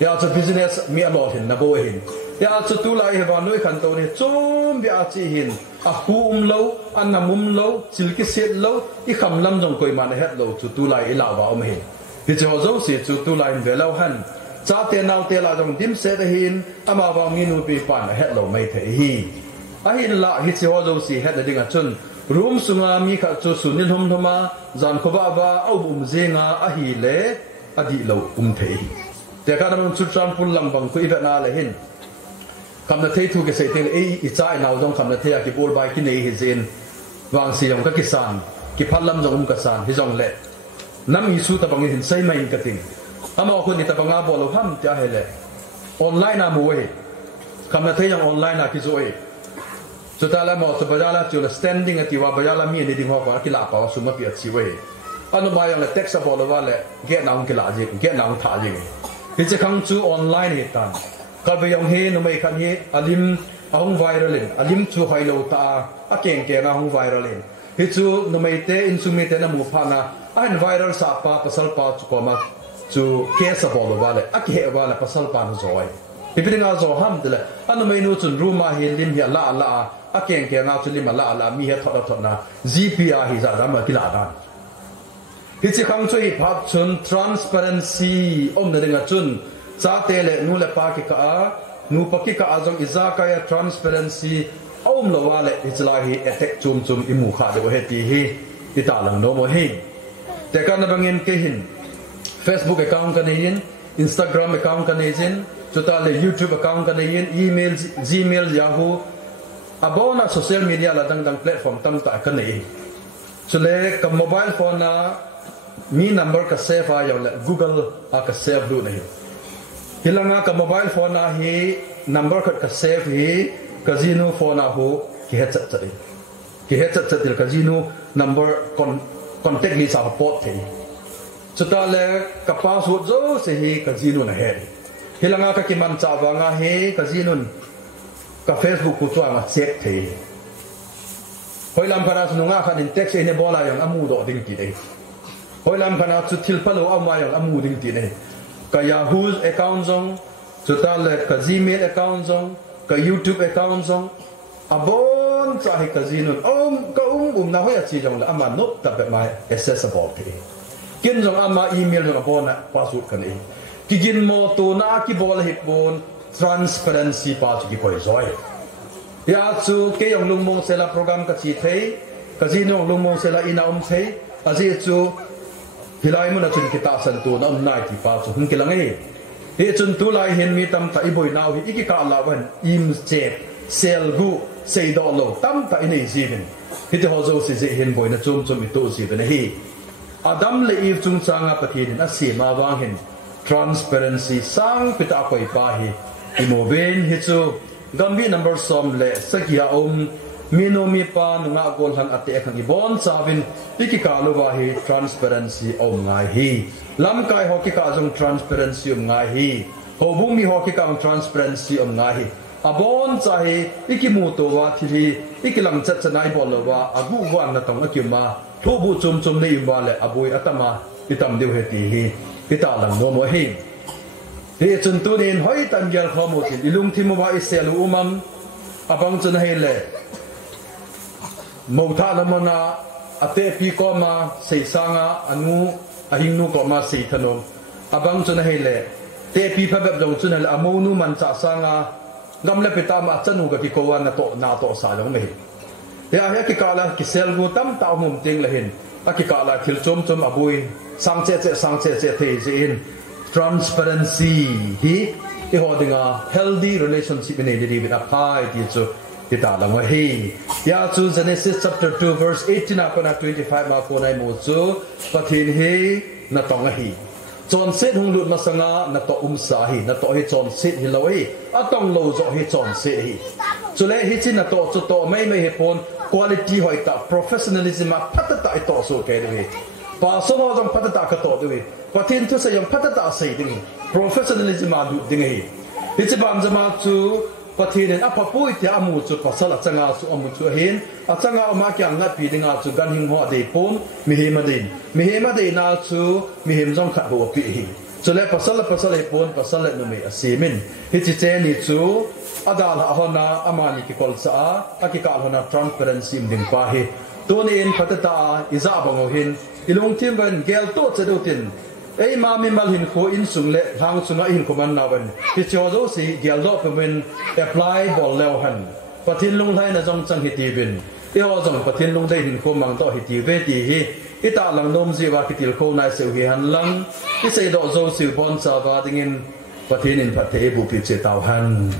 ya chu business mi a lo hin na bo hin ya chu tu lai he ba noi khan to ni chum bi a chi hin a hum lo anamum lo til ki set lo I kham lam jong koi man het lo chu tu lai ila wa om hin bi chu zo si chu tu lai ve lo han cha te nau te la jong dim se de hin ama wa mi nu pi pan het lo mai the hi a hin la hi chu zo si het de ding a chun room sunga mi kha chu sunil hum thoma zan ko ba au bum zenga a hi le adi lo the hi te ka nam chu tram pul lam bang ko I na le hin kam na thei thu ke se teng ei I chai naw jong kam na thei ki bol bai ki nei hi zen wang si jong ka kisan ki phalam jong ka san hi jong le nam I su ta bang hin sai mai ka ting ama ko ni ta banga bol ham ta hele online na mo we kam na thei jong online na ki zo e so ta la mo so bajala chu la standing ati wa bajala mi ni ding ho ka ki la pa su ma pi chi we anu ma yang le text bol wa le ge naung ki la ji ge naung tha ji hi che khang chu online hi tan ka be yong he no mai khan hi alim ahong viral in alim chu hai lo ta a keng ke na hong viral in hi chu no mai te in su mi te na mu pha na an viral sa pa pasal pa chu ko ma chu ke sa bol wa le a ke wa le pasal pa no zoi hi bi nga zo ham de le anu mai no chun ruma hi lim hi la la a keng ke na chu lim la la mi he thot na gpr hi za ma ki la dan hi chi khang chu hi phat chun transparency om na ringa chun cha te le nu le pa ki ka a nu pa ki ka a jong iza ka ya transparency om lo wa le ichla hi attack chum chum I mu kha de he ti hi I ta lang no mo he te ka na bangin ke hin Facebook account ka nei Instagram account ka nei jin chuta le YouTube account ka nei email Gmail Yahoo abona social media la dang platform tam ta ka nei so le ka mobile phone na mi number ka save a yo le Google a ka save lu nei hilanga ka mobile phone na hi number ka save hi casino phone na ho ki het chat til casino number contact ni sa pot the chuta le ka password zo se hi casino na he hilanga ka ki man cha wa nga he casino ka Facebook ku chwa nga check the hoilam kana sunga khan in text ine bola yang amu do ding ti dei hoilam kana chu thil palo ama yang amu ding ti dei ka Yahoo account zong chuta le ka Gmail account zong ka YouTube account zong abon cha hi casino ka na hoya chi jong la ama no ta be mai accessible thi kiến dòng ama email dòng abon na password kan e kigin mo to na ki bol hipon transparency pa chu ki poi zoi ya chu ke yong lungmong sela program ka chi thei ka ji nong lungmong sela ina thei aji chu hilai mun chun kita san tu na nai ti pa chu hun kilang e he chun tu lai hen mi tam ta iboi naw hi iki ka la ban im che sel gu sei do lo tam ta nei jin hi te ho zo si je hen boi na chum chum mi to si na hi Adam le if chung changa pathin na si ma wang hen transparency sang pita koi pa hi imoben hi chu gambi number som le sakia mino mi pa nga gol han ate khang ibon chawin piki ka luwa hi transparency ngai hi lam kai ho ki ka jong transparency ngai hi ho bung mi ho ki ka transparency ngai hi abon chahi iki mu to wa thili iki lam chat chanai bol wa agu wan na tong akima thobu chum chum nei ba le abui atama itam deu he ti hi kita lang no mo hi he chun tu nin hoi tan gyal khomu tin ilung thimu wa iselu umam abang chun he le Mauta namana ate pi ko ma sei sanga anu ahing nu ko ma sei thanom abang chuna hele te pi pha bab dong chuna amonu man cha sanga gamle pita ma chanu ga ki ko wa na to sa long me ya ya ki kala ki sel gu tam ta mum ting la hin ta ki kala thil chom chom abui sang che the je in transparency hi e hodinga healthy relationship in the with a pai ti chu kita lang hi ya chu Genesis chapter 2 verse 18 apana 25 ma ko nai mo chu pathin hi na tong hi chon set hung lut masanga na to sa hi na to hi chon set hi lo hi atong lo zo hi chon se hi chu le hi chin na to chu to mai he pon quality hoi ta professionalism ma patata I to so ke hi pa so no jong patata ka to hi pathin tu sa yong patata sei ding professionalism ma du ding hi hi chi bam jama chu pathin apa pui ti amu chu pasala changa chu amu chu hin a changa ma kyang na pi dinga chu gan hing ho de pom mi he ma de na chu mi hem jong khat bo pi hi chu le pasala he pon pasala no me asimin hi chi che ni chu adal ha na amani ki kol sa a ki ka hona transparency ding pa hi to ni in patata iza bango hin ilung tim ban gel to chedo tin ei ma mi mal hin kho in sung le thang sunga in ko man na ban ti cho zo si gel do pemen apply bol lew han pathin lung lai na jong chang hi ti bin e ho jong pathin lung dai hin ko mang to hi ti ve ti hi ita lang nom ji wa ki til ko nai se hi han lang ti sei do zo si bon sa wa ding in pathin in pathe bu pi che taw han